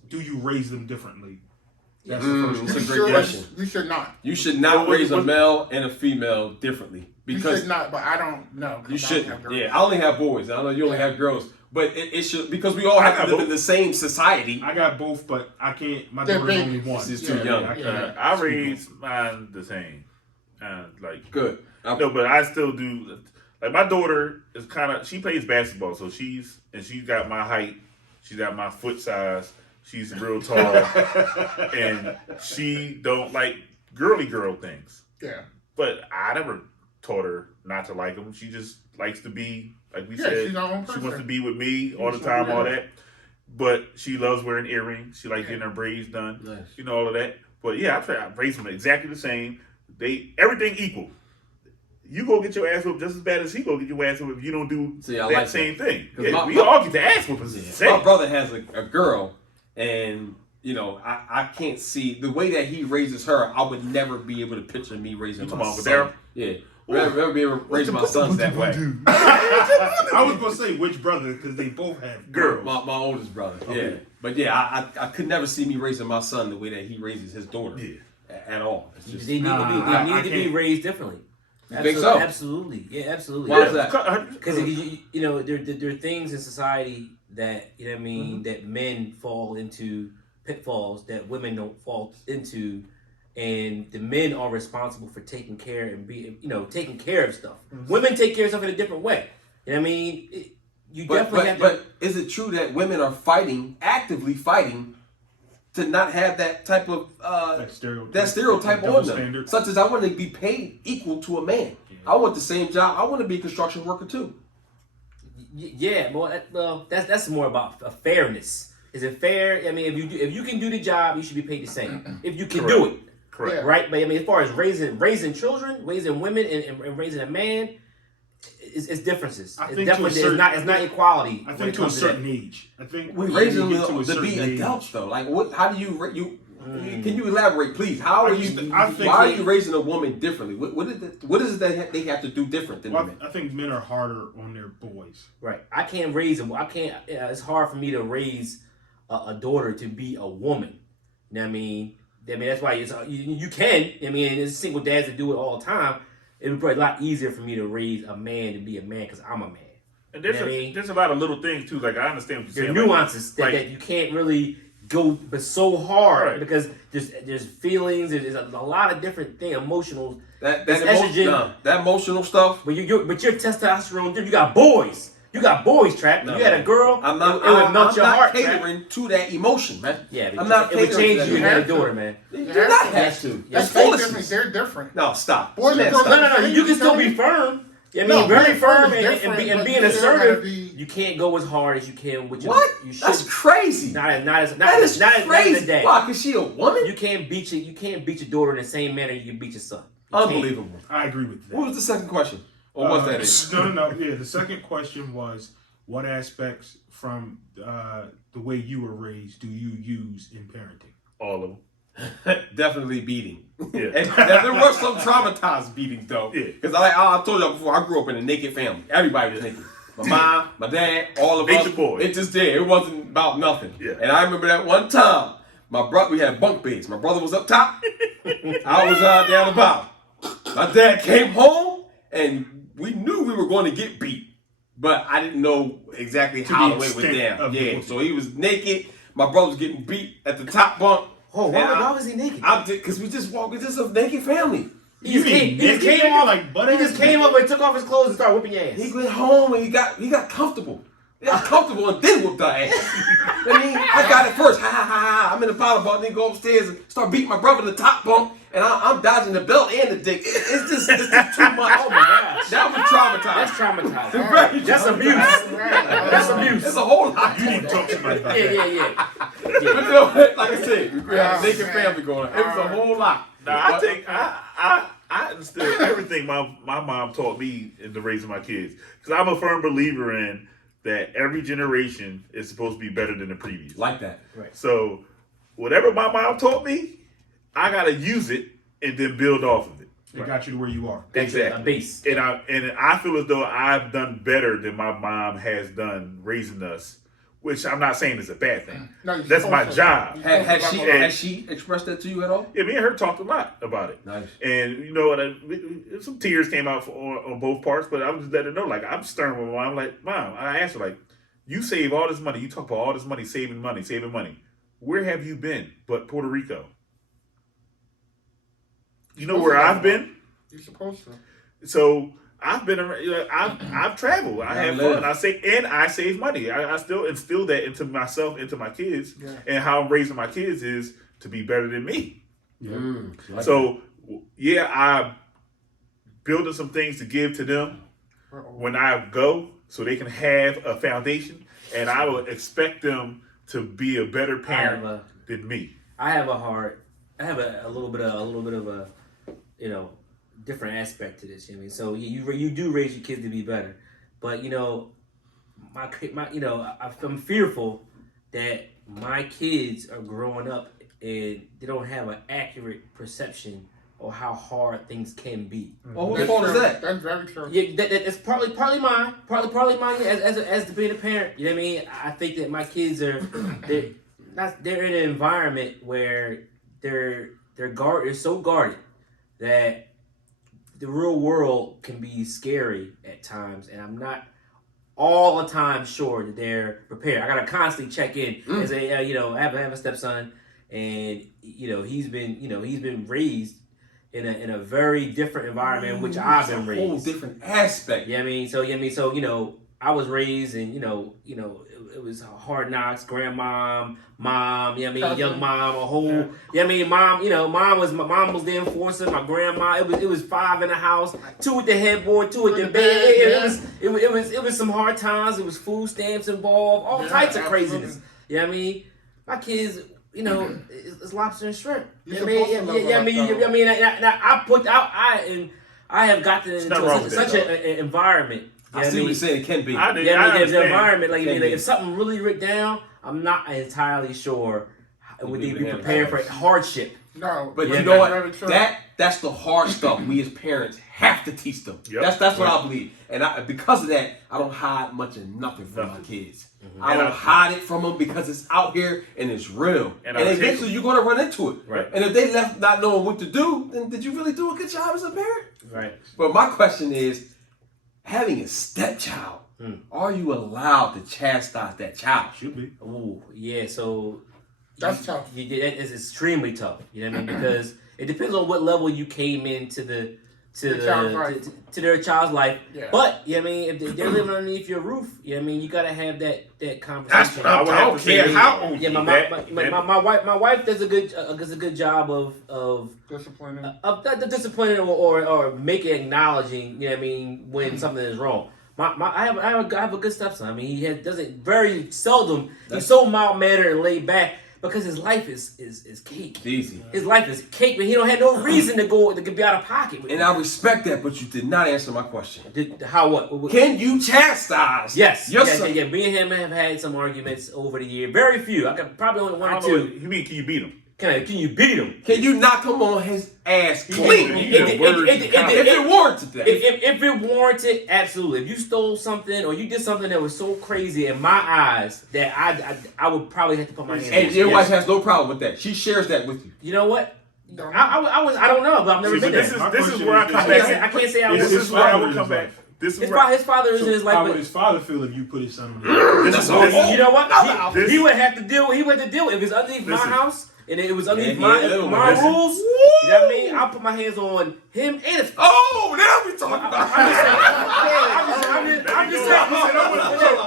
do you raise them differently? That's Mm, the it's first a question. great question. You should not. You should not What- raise a what- male and a female differently You because should not, but I don't know. 'cause you I don't have shouldn't. girls. Yeah, I only have boys. I know you only Yeah. have girls, but it should because we all I have got to live in both. the same society. I got both, but I can't. My They're daughter's only babies. one. She's too young. I Yeah. can't I speak on raised mine the same. Like Good. no, but I still do. Like my daughter is kind of she plays basketball, so she's got my height, she's got my foot size, she's real tall, and she don't like girly girl things. Yeah. But I never taught her not to like them. She just likes to be like we Yeah, said. she's her own She person. wants to be with me all the so time, all yeah. that. But she loves wearing earrings. She likes Yeah. getting her braids done. Nice. You know all of that. But yeah, I raised them exactly the same. Everything equal. You go get your ass whooped just as bad as he go get your ass whooped if you don't do See, I that like same thing. 'Cause Yeah, my- we my- all get the ass whoopings. It's the My same. brother has a girl, and you know I can't see the way that he raises her. I would never be able to picture me raising You my talking about with son. Daryl? Yeah, never be able to raise my sons that way. I was gonna say which brother because they both have Girls. My oldest brother. Yeah, Okay. but yeah, I could never see me raising my son the way that he raises his daughter. Yeah. At all. It's just, They need Nah, I to be can't. raised differently. You think so? Absolutely. Yeah, absolutely. Why is that? Because you know there are things in society that you know what I mean that men fall into pitfalls that women don't fall into, and the men are responsible for taking care and taking care of stuff. Women take care of stuff in a different way. You know what I mean? You definitely have to. But is it true that women are actively fighting, to not have that type of that stereotype, that double on them? standard. Such as I want to be paid equal to a man. Yeah. I want the same job. I want to be a construction worker too. Yeah, well, that's more about a fairness. Is it fair? I mean, if you can do the job, you should be paid the same. If you can do it, Correct. Yeah. right? But I mean, as far as raising children, raising women, and raising a man, it's differences. I It's think definitely to a it's not equality. I when think it to a comes to that. certain age. I think We when raise you them get to a to be certain age- adults though. Like what? How do you can you elaborate, please? How I are just- you? I think Why are that- you raising a woman differently? What is it that they have to do different than Well, men? I think men are harder on their boys. Right. I can't raise them. I can't. It's hard for me to raise a daughter to be a woman. You know what I mean? That's why you can. I mean, there's single dads that do it all the time. It would be a lot easier for me to raise a man to be a man because I'm a man. And there's You know what I mean? there's a lot of little things too. Like I understand what you're There are saying. nuances like- that you can't really go but so hard Right. because there's feelings. There's a lot of different things, emotional. That It's estrogen. that emotional stuff. But your testosterone. You got boys. You got boys trapped. No, You had a man. girl. I'm not. It would I'm melt your not heart. Trap. catering to that emotion, man. Yeah, but I'm not it would catering change to you that. and have a emotion. daughter, man. You do Yeah. not have to. That's That's different. foolishness. They're different. No, stop. Boys Man, and girls- stop. No. You can still be firm. I mean, No, very being firm firm is and different, being but being you still gotta assertive. be- You can't go as hard as you can with your. What? You should. That's crazy. Not as That is not crazy. as a dad. Why? Cause she a woman? You can't beat your daughter in the same manner you can beat your son. You can't. Unbelievable. I agree with that. What was the second question? Or was that it? No. Yeah, the second question was, what aspects from the way you were raised do you use in parenting? all of them. Definitely beating. Yeah. And there were some traumatized beatings though. Yeah. Because I told y'all before, I grew up in a naked family. Everybody was naked. My mom, my dad, all of us. Nature boy. It just did. It wasn't about nothing. Yeah. And I remember that one time, we had bunk beds. My brother was up top. I was down the bottom. My dad came home and we knew we were going to get beat. But I didn't know exactly how the the way it went extent down. of the Yeah. whooping. So he was naked. My brother was getting beat at the top bunk. Oh, And why was he naked? because we just walked. It's just a naked family. He just came off like butt He just came up and took off his clothes and started whipping your ass. He went home and he got comfortable. He got comfortable and then whooped our ass. I mean, I got it first. Ha ha ha ha. I'm in the bottom bunk, then go upstairs and start beating my brother in the top bunk, and I'm dodging the belt and the dick. It's just too much. Oh my gosh. That was traumatized. That's traumatizing. Very That's abuse. That's abuse. It's a whole lot. You need to talk to somebody about Yeah, that. But you know, like I said, we had a naked man. family going on. It was a whole lot. Now I understood everything my mom taught me into raising my kids because I'm a firm believer in that every generation is supposed to be better than the previous. Like that. So whatever my mom taught me, I gotta use it and then build off of it. It got you to where you are. Exactly. A base. And I feel as though I've done better than my mom has done raising us, which I'm not saying is a bad thing. No, you're That's my supposed to. job. Has she expressed that to you at all? Yeah, me and her talked a lot about it. Nice. And you know what? Some tears came out on both parts, but I was just letting her know. Like, I'm stern with my mom. I'm like, Mom, I asked her, like, you save all this money. You talk about all this money, saving money. Where have you been but Puerto Rico? You know where I've been? You're supposed to. So I've been around. I've traveled. I have fun. I save money. I still instill that into myself, into my kids, and how I'm raising my kids is to be better than me. So I'm building some things to give to them when I go, so they can have a foundation, and I will expect them to be a better parent than me. I have a little bit of a, you know, different aspect to this. You know what I mean? So you do raise your kids to be better, but you know, I'm fearful that my kids are growing up and they don't have an accurate perception of how hard things can be. Oh, whose fault is that? That's very true. Yeah, that's partly mine. Partly mine as being a parent. You know what I mean? I think that my kids are they're in an environment where they're so guarded that the real world can be scary at times, and I'm not all the time sure that they're prepared. I gotta constantly check in as a I have a stepson, and he's been raised in a very different environment in which I've been raised. A whole different aspect. Yeah, so I was raised and it was hard knocks, grandmom, mom, young mom, a whole mom was the enforcer, my grandma, it was 5 in the house, 2 at the headboard, 2 at the bed. It was some hard times, it was food stamps involved, all types of craziness. You know what I mean? My kids, it's lobster and shrimp. I have gotten into such an environment. I see what you're saying. It can be. The environment, if something really went down, I'm not entirely sure would they be prepared for hardship. No, but you know what? That's the hard stuff we as parents have to teach them. Yep. That's what I believe, and because of that, I don't hide much of nothing from my kids. I don't hide it from them because it's out here and it's real. And eventually you're going to run into it. Right. And if they left not knowing what to do, then did you really do a good job as a parent? Right. But my question is, having a stepchild, are you allowed to chastise that child? Should be. Oh, yeah. So that's tough. That is extremely tough. You know what I mean? Because it depends on what level you came into to their child's life. Yeah. But if they're living underneath your roof, you gotta have that conversation. That's what I don't care how old. Yeah, my wife does a good job of disciplining or making acknowledging. When something is wrong. I have a good stepson. He doesn't very seldom. He's so mild mannered and laid back. Because his life is cake. Easy. His life is cake, but he don't have no reason to be out of pocket. And I respect that, but you did not answer my question. How what? Can you chastise? Yes. Yeah. Me and him have had some arguments over the year. Very few. I could probably only 1 or 2. You mean, can you beat him? Can you beat him? Can you knock him on his ass clean? If it warranted that. If it warranted, absolutely. If you stole something or you did something that was so crazy in my eyes that I would probably have to put my hands on. And your wife has no problem with that. She shares that with you. You know what? I don't know, but I've never been there. This is where I come back. I can't say I was. This is where I would come back. His father is in his life. How would his father feel if you put his son on the You know what? He would have to deal. He would have to deal if it's underneath my house. And it was underneath my rules. You know what I mean? I'll put my hands on him and his. Oh, now we talking about. I'm just saying.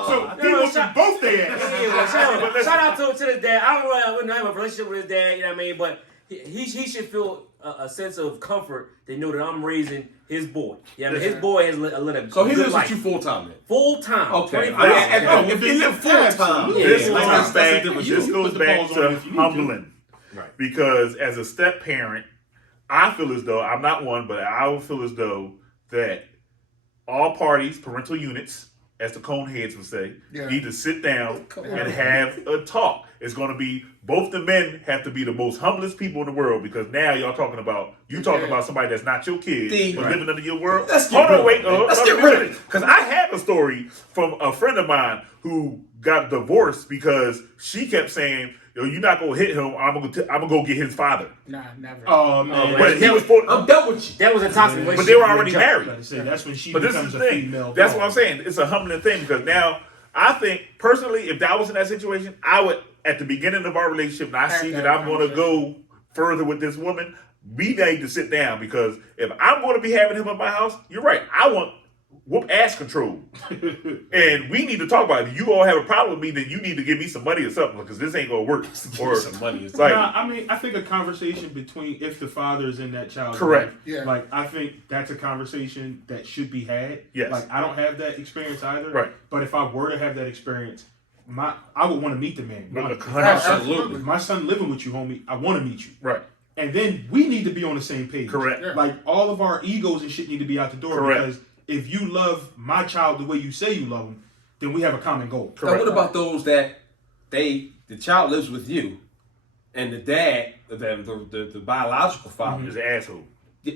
So he whooping both their ass. Shout out to his dad. I wouldn't have a relationship with his dad. You know what I mean? But he should feel a sense of comfort. They know that I'm raising his boy. Yeah, his boy has led a So he lives life. with you full time then? Full time. Okay. If he lives full time, this goes back to humbling. Right. Because as a step parent, I feel as though I'm not one, but I would feel as though that all parties, parental units, as the cone heads would say, Yeah. need to sit down Come and on. have a talk. It's going to be both the men have to be the most humblest people in the world because now y'all talking about somebody that's not your kid D. but Right. living under your world. Let's get Hold on, real, wait, man. Let's get real. because I have a story from a friend of mine who got divorced because she kept saying, "Yo, you're not gonna hit him. I'm gonna go get his father." Nah, never. Oh man, But he was for, I'm done with you. That was a toxic relationship. but they were from the already jump. married. like I said, that's when she But this becomes is a the thing. female. That's dog. what I'm saying. It's a humbling thing because now I think personally, if that was in that situation, I would at the beginning of our relationship, and I see that I'm going to go further with this woman. We need to sit down because if I'm going to be having him at my house, you're right. I want whoop ass control, and we need to talk about it. If you all have a problem with me, then you need to give me some money or something because this ain't gonna work. Or Some money. Is like, Nah, I mean, I think a conversation between if the father is in that child's Correct. life, Yeah. like I think that's a conversation that should be had. Yes. Like I don't have that experience either. Right. But if I were to have that experience, I would want to meet the man. Absolutely. My son living with you, homie. I want to meet you. right, And then we need to be on the same page. correct, Yeah. Like all of our egos and shit need to be out the door. Correct. Because if you love my child the way you say you love him, then we have a common goal. Now, what about those that the child lives with you, and the dad, the biological father, He's an asshole.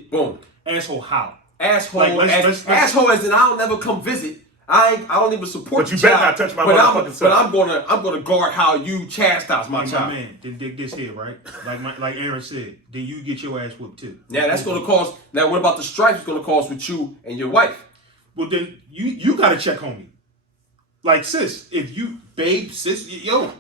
boom, Asshole how? asshole, Like, let's- asshole as in I'll never come visit. I don't even support. But you the better child, not touch my but motherfucking son. But I'm gonna guard how you chastise my My child. man, then dig this here, right? Like Aaron said, then you get your ass whooped too. Now that's gonna cause. Now what about the stripes? It's gonna cause with you and your wife. Well, then you gotta check homie. Like sis, if you yo,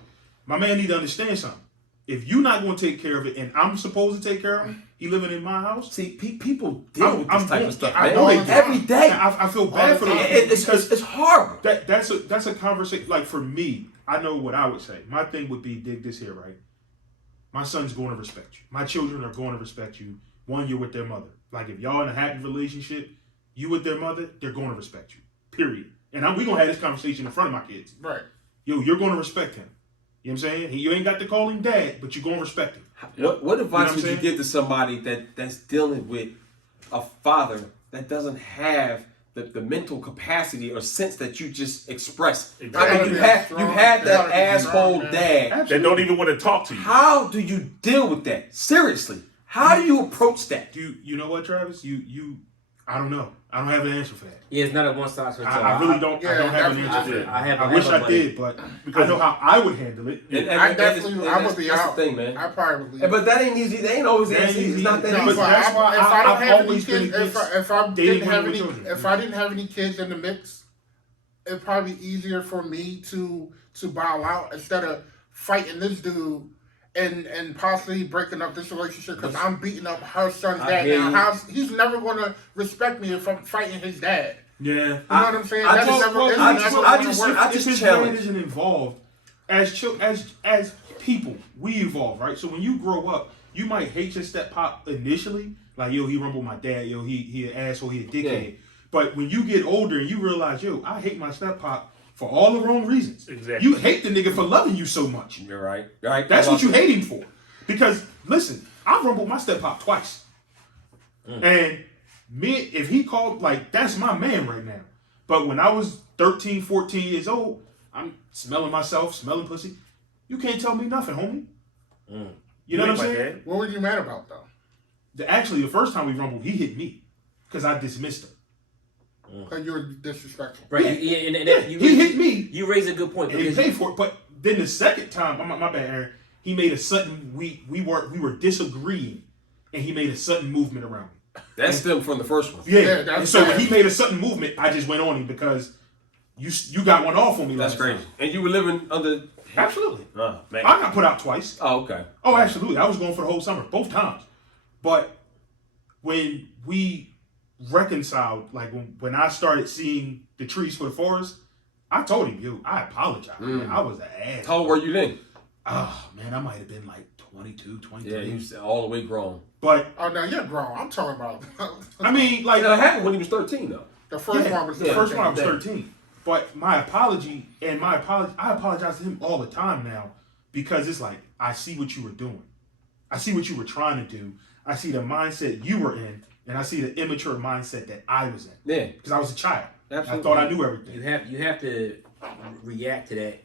my man need to understand something. If you not gonna take care of it, and I'm supposed to take care of him, he living in my house. See, people deal with this type going- of stuff, I man. know they do. Every day. I feel bad for them It's horrible. that's a conversation. Like for me, I know what I would say. My thing would be dig this here, right? My son's going to respect you. My children are going to respect you. One, you're with their mother. Like if y'all in a happy relationship, you with their mother, they're going to respect you. Period. And we gonna have this conversation in front of my kids. Right. Yo, you're going to respect him. You know what I'm saying? You ain't got to call him dad, but you're going to respect him. What advice what would you I'm give to somebody that's dealing with a father that doesn't have the mental capacity or sense that you just expressed? I Exactly. mean, you Yeah, have strong. that Gotta be asshole strong, man. dad. That don't even want to talk to you. How do you deal with that? Seriously, how do you approach that? You know what, Travis? I don't know. I don't have an answer for that. Yeah, it's not a one size fits all. I really don't. I Yeah, don't have an definitely. answer for that. I wish have I money. did, but I know how I would handle it. I definitely, I would be that's out. the thing, man. I probably would. But that ain't easy. They ain't always That ain't easy. It's easy. not that No, easy. No, but that's why if I don't I've have any always been kids, against if I dating didn't have women any, with children. if I didn't have any kids in the mix, it'd probably be easier for me to bow out instead of fighting this dude and possibly breaking up this relationship because I'm beating up her son's I dad hear now. you. He's never gonna respect me if I'm fighting his dad. Yeah. You know what I'm saying? I That's just- never, well, it's I never just- gonna I just- work. I if just his challenge. dad isn't involved, as people, we evolve, right? So when you grow up, you might hate your step pop initially, like yo, he rumbled my dad, yo, he an asshole, he a dickhead. Yeah. But when you get older and you realize, yo, I hate my step pop for all the wrong reasons. Exactly. You hate the nigga for loving you so much. You're right. Right. That's what you hate him for. Because listen, I rumbled my step pop twice. And me, if he called, like, that's my man right now. But when I was 13, 14 years old, I'm smelling myself, smelling pussy. You can't tell me nothing, homie. You know what I'm ain't my saying? dad. What were you mad about though? Actually, the first time we rumbled, he hit me because I dismissed him. Because you were disrespectful. Right. Yeah. And you He hit me. You raise a good point And he because paid for it. But then the second time, my bad, Aaron, he made a sudden, we were disagreeing, and he made a sudden movement around me. That stemmed from the first one. Yeah, Yeah. that's And so when bad. he made a sudden movement, I just went on him because you got one off on me. That's last crazy. time. And you were living under. Absolutely. Oh man. I got put out twice. Oh okay. Oh, absolutely. I was going for the whole summer, both times. But when we reconciled, like when I started seeing the trees for the forest, I told him, yo, I apologize. Man. I was an ass. How old were you then? Oh, man, I might have been like 22, 23. Yeah, you was all the way grown. But, Oh no, you're grown. I'm talking about. I mean, like, That happened when he was 13 though. the first yeah, one was the first one I was 13. 13. But my apology, I apologize to him all the time now because it's like, I see what you were doing. I see what you were trying to do. I see the mindset you were in, and I see the immature mindset that I was in Yeah. because I was a child. Absolutely. I thought I knew everything. You have to react to that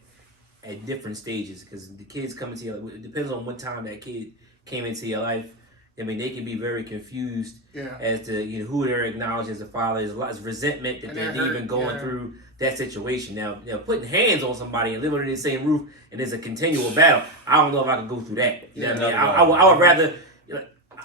at different stages because the kids come into your life. It depends on what time that kid came into your life. I mean, they can be very confused as to who they're acknowledging as a father. There's a lot of resentment that they're even going through that situation. Now, putting hands on somebody and living under the same roof and there's a continual battle. I don't know if I can go through that. You know what I mean? I would rather.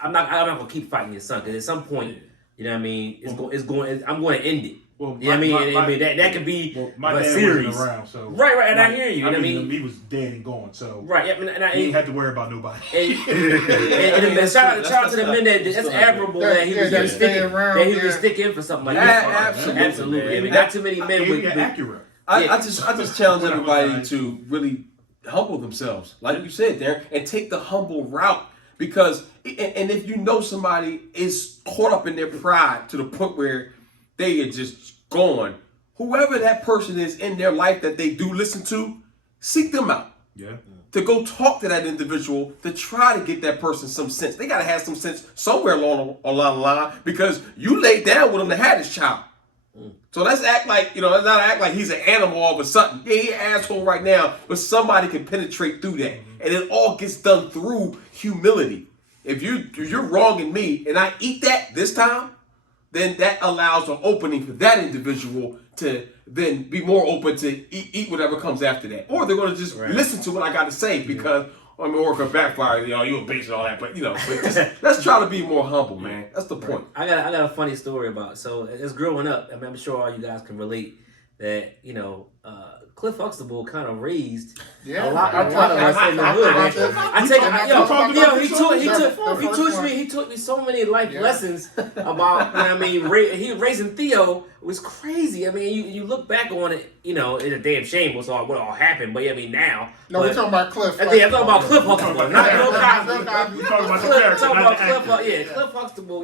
I'm not gonna keep fighting your son because at some point, you know what I mean. I'm going to end it. Well, I mean that could be my a dad series. wasn't around, so Right, and I hear you. I mean, he was dead and gone, so right. Yeah, and he didn't have to worry about nobody. And shout out to the men that's admirable that he was stick in for something like that. Absolutely. I mean, not too many men would. Accurate. I just challenge everybody to really humble themselves, like you said, Darren, and take the humble route. Because, and if you know somebody is caught up in their pride to the point where they are just gone, whoever that person is in their life that they do listen to, seek them out. Yeah. To go talk to that individual to try to get that person some sense. They got to have some sense somewhere along the line because you laid down with him to have this child. So let's act like, let's not act like he's an animal all of a sudden. Yeah, he's an asshole right now, but somebody can penetrate through that. And it all gets done through humility. If you're wronging me and I eat that this time, then that allows an opening for that individual to then be more open to eat whatever comes after that. Or they're going to just listen to what I got to say because, or it could backfire, you a bitch and all that. But, let's try to be more humble, man. That's the point. I got a funny story about, so as growing up, I mean, I'm sure all you guys can relate that, Cliff Huxtable kind of raised a lot of us in the hood. He taught me so many life lessons about. Raising Theo was crazy. I mean, you look back on it, it's a damn shame what all happened. But now, we're talking about Cliff. I'm talking about Cliff Huxtable, not Bill Cosby. We're talking about the character, Cliff Huxtable.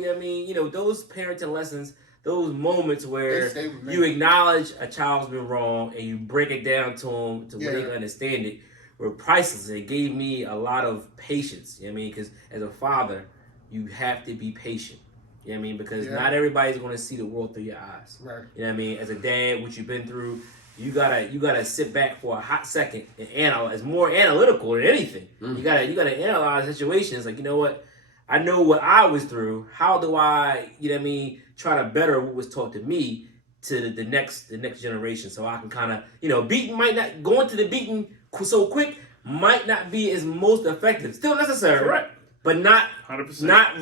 Those parenting lessons. Those moments where you acknowledge a child's been wrong and you break it down to them to where they can understand it were priceless. It gave me a lot of patience. Because as a father, you have to be patient. Because not everybody's going to see the world through your eyes. Right. As a dad, what you've been through, you gotta sit back for a hot second and analyze. It's more analytical than anything. You gotta analyze situations. Like, you know what? I know what I was through. How do I, try to better what was taught to me to the next generation, so I can kind of, beating might not going to the beating so quick might not be as most effective. Still necessary, right? But not 100%. not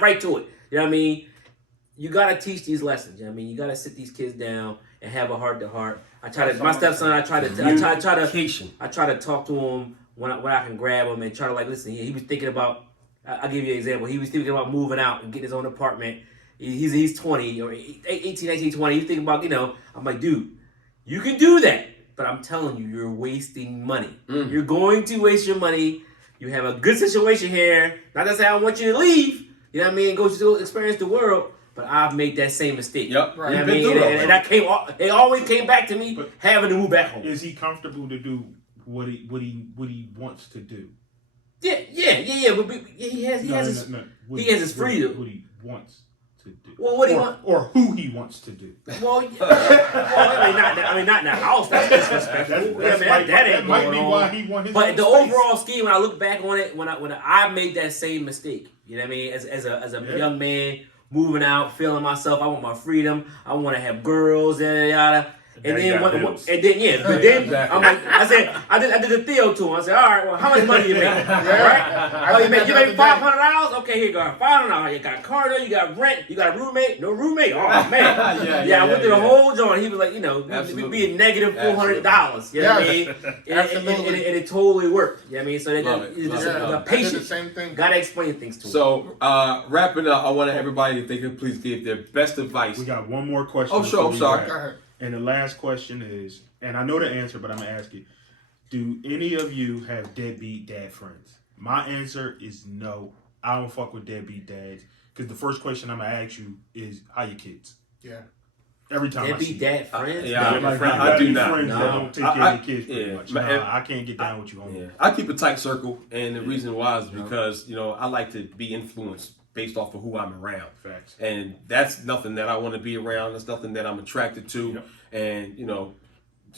right to it. You know what I mean? You gotta teach these lessons. You know what I mean? You gotta sit these kids down and have a heart to heart. My stepson. I try to talk to him when I can grab him and try to listen. He was thinking about. I'll give you an example. He was thinking about moving out and getting his own apartment. He's 20 or 18, 19, 20. He's thinking about, I'm like, dude, you can do that. But I'm telling you, you're wasting money. You're going to waste your money. You have a good situation here. Not to say I want you to leave. You know what I mean? Go to experience the world. But I've made that same mistake. Yep. Right. You know what I mean? And it always came back to me having to move back home. Is he comfortable to do what he wants to do? Yeah. But he has his freedom. What he wants to do. Well, what he want, or who he wants to do. Well, not in the house. That's disrespectful. That might be why he wants his. But the overall scheme, when I look back on it, when I made that same mistake, you know what I mean? As a young man moving out, feeling myself, I want my freedom. I want to have girls, yada yada. But then I'm like, I did the Theo to him. I said, all right, well, how much money you make? Right? Oh, you make $500? Okay, here you go. $500. You got car note, you got rent, you got a roommate, no roommate. Oh man, I went through the whole joint. He was like, we'd be at negative $400. You know what I mean? And it totally worked. You know what I mean? So the patience. Gotta explain things to him. So wrapping up, I want everybody if they could please give their best advice. We got one more question. Oh, sure. I'm sorry. Go ahead. And the last question is, and I know the answer, but I'm going to ask you, do any of you have deadbeat dad friends? My answer is no. I don't fuck with deadbeat dads. Because the first question I'm going to ask you is, how your kids? Yeah. Every time I see dad friends? I do not. Friends No. that don't take care of the kids pretty much. Yeah. I can't get down with you on that. I keep a tight circle, and the reason why is because, I like to be influenced based off of who I'm around. Facts. And that's nothing that I want to be around. That's nothing that I'm attracted to. Yep. And, you know,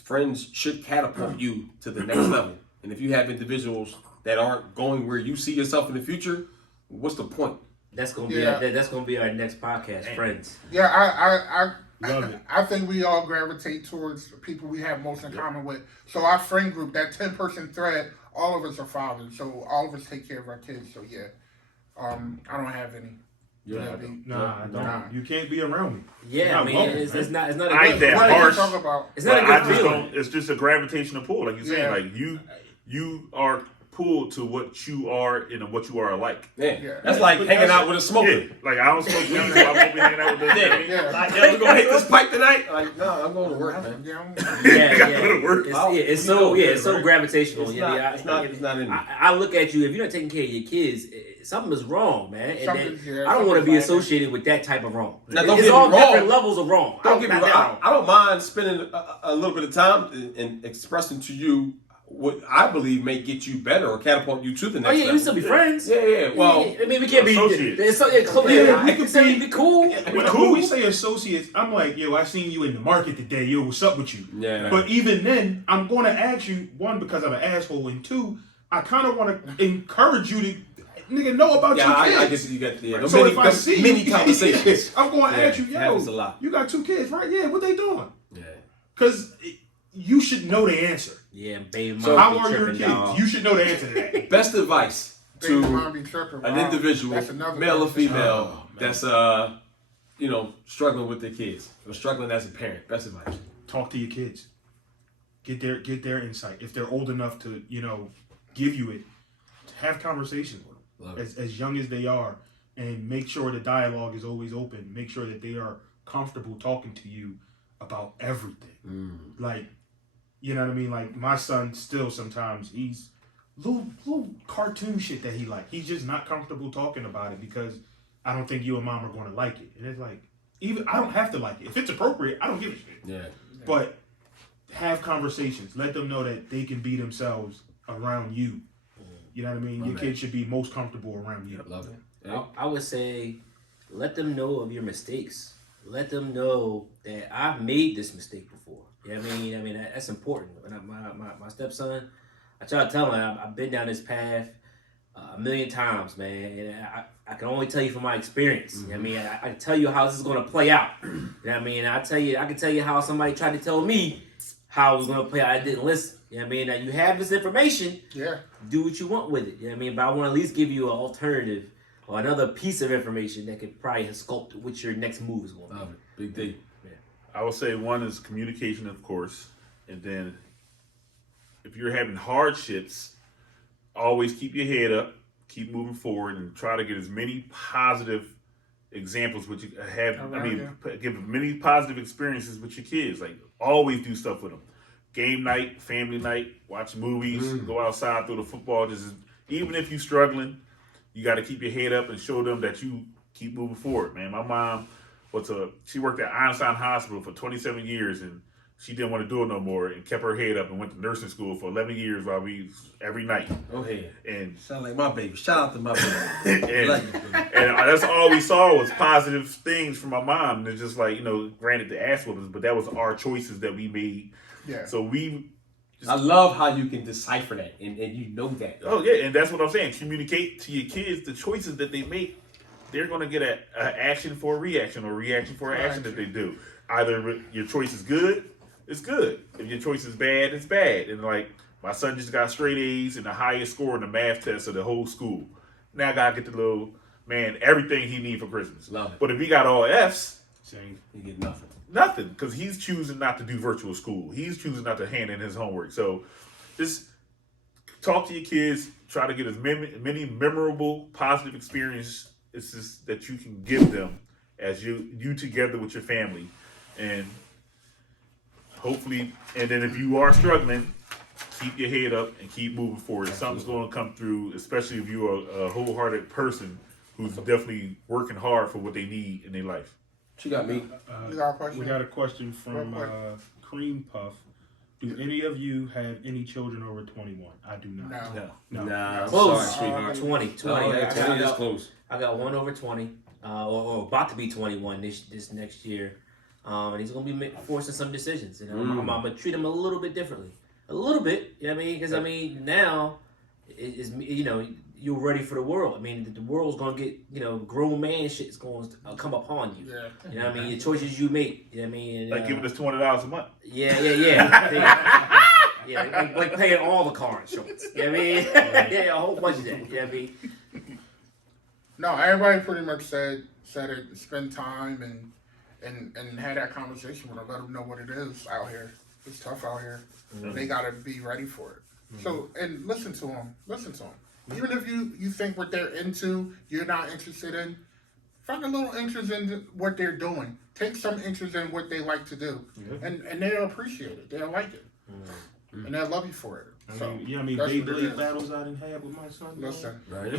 friends should catapult you to the next level. And if you have individuals that aren't going where you see yourself in the future, what's the point? That's gonna be Yeah. that's gonna be our next podcast, friends. Yeah, I Love it. I think we all gravitate towards the people we have most in common with. So our friend group, that 10-person thread, all of us are fathers. So all of us take care of our kids. So yeah, I don't have any. Yeah. Nah, I don't. Nah. You can't be around me. Yeah, I mean, welcome, it's man. not a I ain't good, that What did you harsh. talk about? it's not a But I good just feeling. don't. It's just a gravitational pull, like you said. Yeah. Like you are pulled to what you are and what you are alike. Yeah. Yeah. That's like But hanging that's- out with a smoker. Yeah, like I don't smoke weed, so I won't be hanging out with this. Yeah. Yeah. Like, yo, we gonna hit this pipe tonight? Like, no, I'm going to work, man. Yeah, Yeah, Gotta yeah. go to work. It's so it's so Right? gravitational. It's Yeah, not, yeah. it's not in me. I look at you. If you're not taking care of your kids, something is wrong, man. And then, Something- yeah, I don't want to be something's wrong. associated with that type of wrong. Now, don't It's get me all wrong. different levels of wrong. Don't get me Not wrong. that wrong. I don't mind spending a little bit of time and expressing to you what I believe may get you better or catapult you to the Oh next yeah, level. we still be friends. Yeah. Well, I mean, we can't be. associates. It's so, yeah, Yeah, we we could can be- be cool. When we say associates, I'm like, yo, I seen you in the market today. Yo, what's up with you? yeah. But even then, I'm going to ask you, one, because I'm an asshole, and two, I kind of want to encourage you to, nigga, know about yeah, your kids. I guess you got the So if I see many you, conversations. I'm going to Yeah, ask you, happens a yo, lot. you got 2 kids, right? Yeah, what they doing? Yeah. Because you should know the answer. Yeah, baby. So How be are your tripping, kids? dog. You should know the answer to that. Best advice Baby to mom be tripping. an Wow. individual, That's another male or conversation. female, that's struggling with their kids or struggling as a parent. Best advice. Talk to your kids. Get their insight. If they're old enough to, give you it, have conversations with Love them it. as young as they are, and make sure the dialogue is always open. Make sure that they are comfortable talking to you about everything. Like, you know what I mean? Like my son still sometimes he's little cartoon shit that he like. He's just not comfortable talking about it because I don't think you and mom are going to like it. And it's like, even I don't have to like it. If it's appropriate, I don't give a shit. Yeah. But have conversations. Let them know that they can be themselves around you. You know what I mean? Your Right. kids should be most comfortable around you. Love it. Yeah. I would say, let them know of your mistakes. Let them know that I've made this mistake before. You know what I mean? That's important. When my stepson, I try to tell him I've been down this path a million times, man. And I can only tell you from my experience. You know what I mean? I can tell you how this is going to play out. You know what I mean? I can tell you how somebody tried to tell me how it was going to play out. I didn't listen. You know what I mean? Now you have this information. Yeah. Do what you want with it. You know what I mean? But I want to at least give you an alternative or another piece of information that could probably sculpt what your next move is going to be. Love it. Big D. I would say one is communication, of course, and then if you're having hardships, always keep your head up, keep moving forward, and try to get as many positive examples with you have. Give many positive experiences with your kids. Like always do stuff with them. Game night, family night, watch movies, go outside, throw the football. Just even if you're struggling, you got to keep your head up and show them that you keep moving forward. Man, my mom she worked at Einstein Hospital for 27 years and she didn't want to do it no more and kept her head up and went to nursing school for 11 years while every night. Go ahead. And Sound like my baby. Shout out to my baby. and, Love you, baby. and that's all we saw was positive things from my mom. And it's just like, granted the ass whoopings, but that was our choices that we made. Yeah. So we I love how you can decipher that and you know that. Oh yeah, and that's what I'm saying. Communicate to your kids the choices that they make. They're gonna get an action for a reaction or reaction for an action that they do. Either your choice is good, it's good. If your choice is bad, it's bad. And like my son just got straight A's and the highest score in the math test of the whole school. Now I gotta get the little man everything he need for Christmas. Love it. But if he got all F's, Same. You get nothing. nothing, because he's choosing not to do virtual school. He's choosing not to hand in his homework. So just talk to your kids. Try to get as many memorable, positive experiences that you can give them as you together with your family. And hopefully, and then if you are struggling, keep your head up and keep moving forward. Something's going to come through, especially if you're a wholehearted person who's definitely working hard for what they need in their life. She got me. You got a question? We got a question from Real quick. Cream Puff. Do any of you have any children over 21? I do not. No. No. Nah, I'm Close. sorry, sweetheart. 20. Oh, yeah, I 20 is got, close. I got one over 20, or about to be 21 this next year. And he's going to be forcing some decisions. You know, I'm going to treat him a little bit differently. A little bit, you know what I mean? Because, I mean, now, you know, you're ready for the world. I mean, the world's going to get, you know, grown man shit's going to come upon you. Yeah. You know what I mean? The choices you make, you know what I mean? And, Like giving us $20 a month. Yeah. Yeah, like paying all the car insurance. You know what I mean? Yeah, a whole bunch of that. You know what I mean? No, everybody pretty much said it. Spend time and had that conversation with them. Let them know what it is out here. It's tough out here. They gotta be ready for it. So and listen to them. Even if you think what they're into, you're not interested in. Find a little interest in what they're doing. Take some interest in what they like to do, and they'll appreciate it. They'll like it, and they'll love you for it. So I mean, that's what it Beyblade is. battles I didn't have with my son. Listen, Right?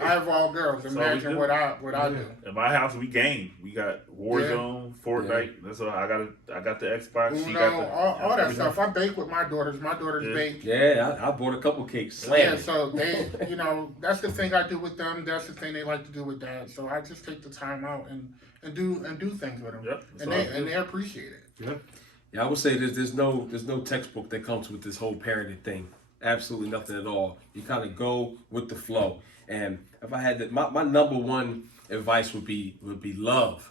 I have all girls. That's all we Imagine do. what I do. In my house, we game. We got Warzone, Fortnite. That's all. I got the Xbox. She got Uno, the all that stuff. I bake with my daughters. My daughters bake. Yeah, I bought a couple cakes. Yeah, so they, you know, that's the thing I do with them. That's the thing they like to do with Dad. So I just take the time out and do things with them, Yep, and they appreciate it. Yeah, I would say there's no textbook that comes with this whole parenting thing. Absolutely nothing at all. You kind of go with the flow. And if I had my number one advice would be love.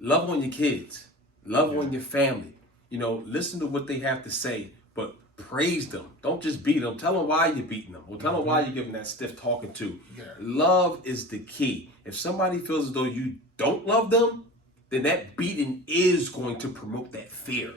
Love on your kids. Love on your family. You know, listen to what they have to say, but praise them. Don't just beat them. Tell them why you're beating them. Or tell them why you're giving that stiff talking to. Yeah. Love is the key. If somebody feels as though you don't love them, then that beating is going to promote that fear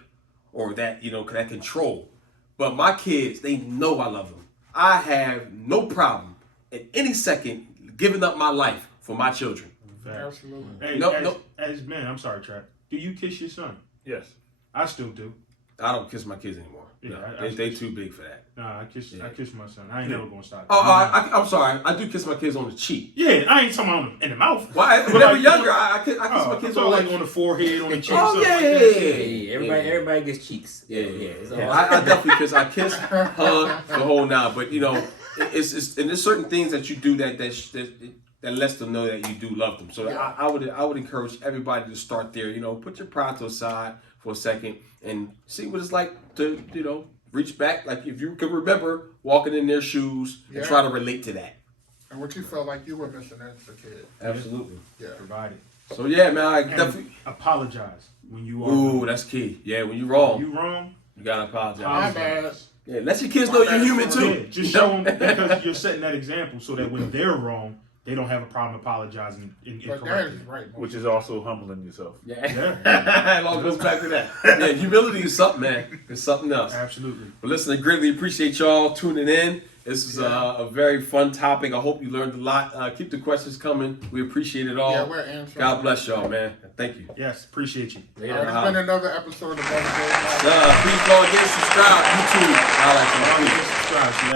or that, you know, that control. But my kids, they know I love them. I have no problem at any second giving up my life for my children. Absolutely. Hey, No. as man, I'm sorry, Trap. Do you kiss your son? Yes. I still do. I don't kiss my kids anymore. Yeah, No, they too big for that. Nah, I kiss my son. I ain't never gonna stop. I'm sorry. I do kiss my kids on the cheek. Yeah, I ain't talking about in the mouth. Well, when they were younger, I kiss my kids on like on the forehead, on the cheek. Oh, stuff yeah, like that. Yeah. Everybody gets cheeks. Yeah. It's all- I definitely kiss. I kiss, hug, the whole nine. But you know, it's and there's certain things that you do that lets them know that you do love them. So Yeah. I would encourage everybody to start there. You know, put your pride to the side for a second and see what it's like to, you know, reach back. Like if you can remember walking in their shoes and Yeah. try to relate to that. And what you felt like you were missing as a kid. Absolutely. Yeah. Provide it. So yeah, man, I And definitely. apologize when you are Ooh, wrong. that's key. Yeah, when you're wrong, You wrong? you gotta apologize. My bad. Yeah, let your kids know you're human too. Yeah, just show them because you're setting that example so that when they're wrong, they don't have a problem apologizing and But Dad correcting. is right. Which is also humbling yourself. Yeah, it all goes back to that. Yeah, humility is something, man. It's something else. Absolutely. But listen, I greatly appreciate y'all tuning in. This is a very fun topic. I hope you learned a lot. Keep the questions coming. We appreciate it all. Yeah, we're answering. God bless y'all, man. Thank you. Yes, appreciate you. All right, it's been another episode of Fatherhood. Please go again, subscribe, YouTube. I'll let you know. Subscribe.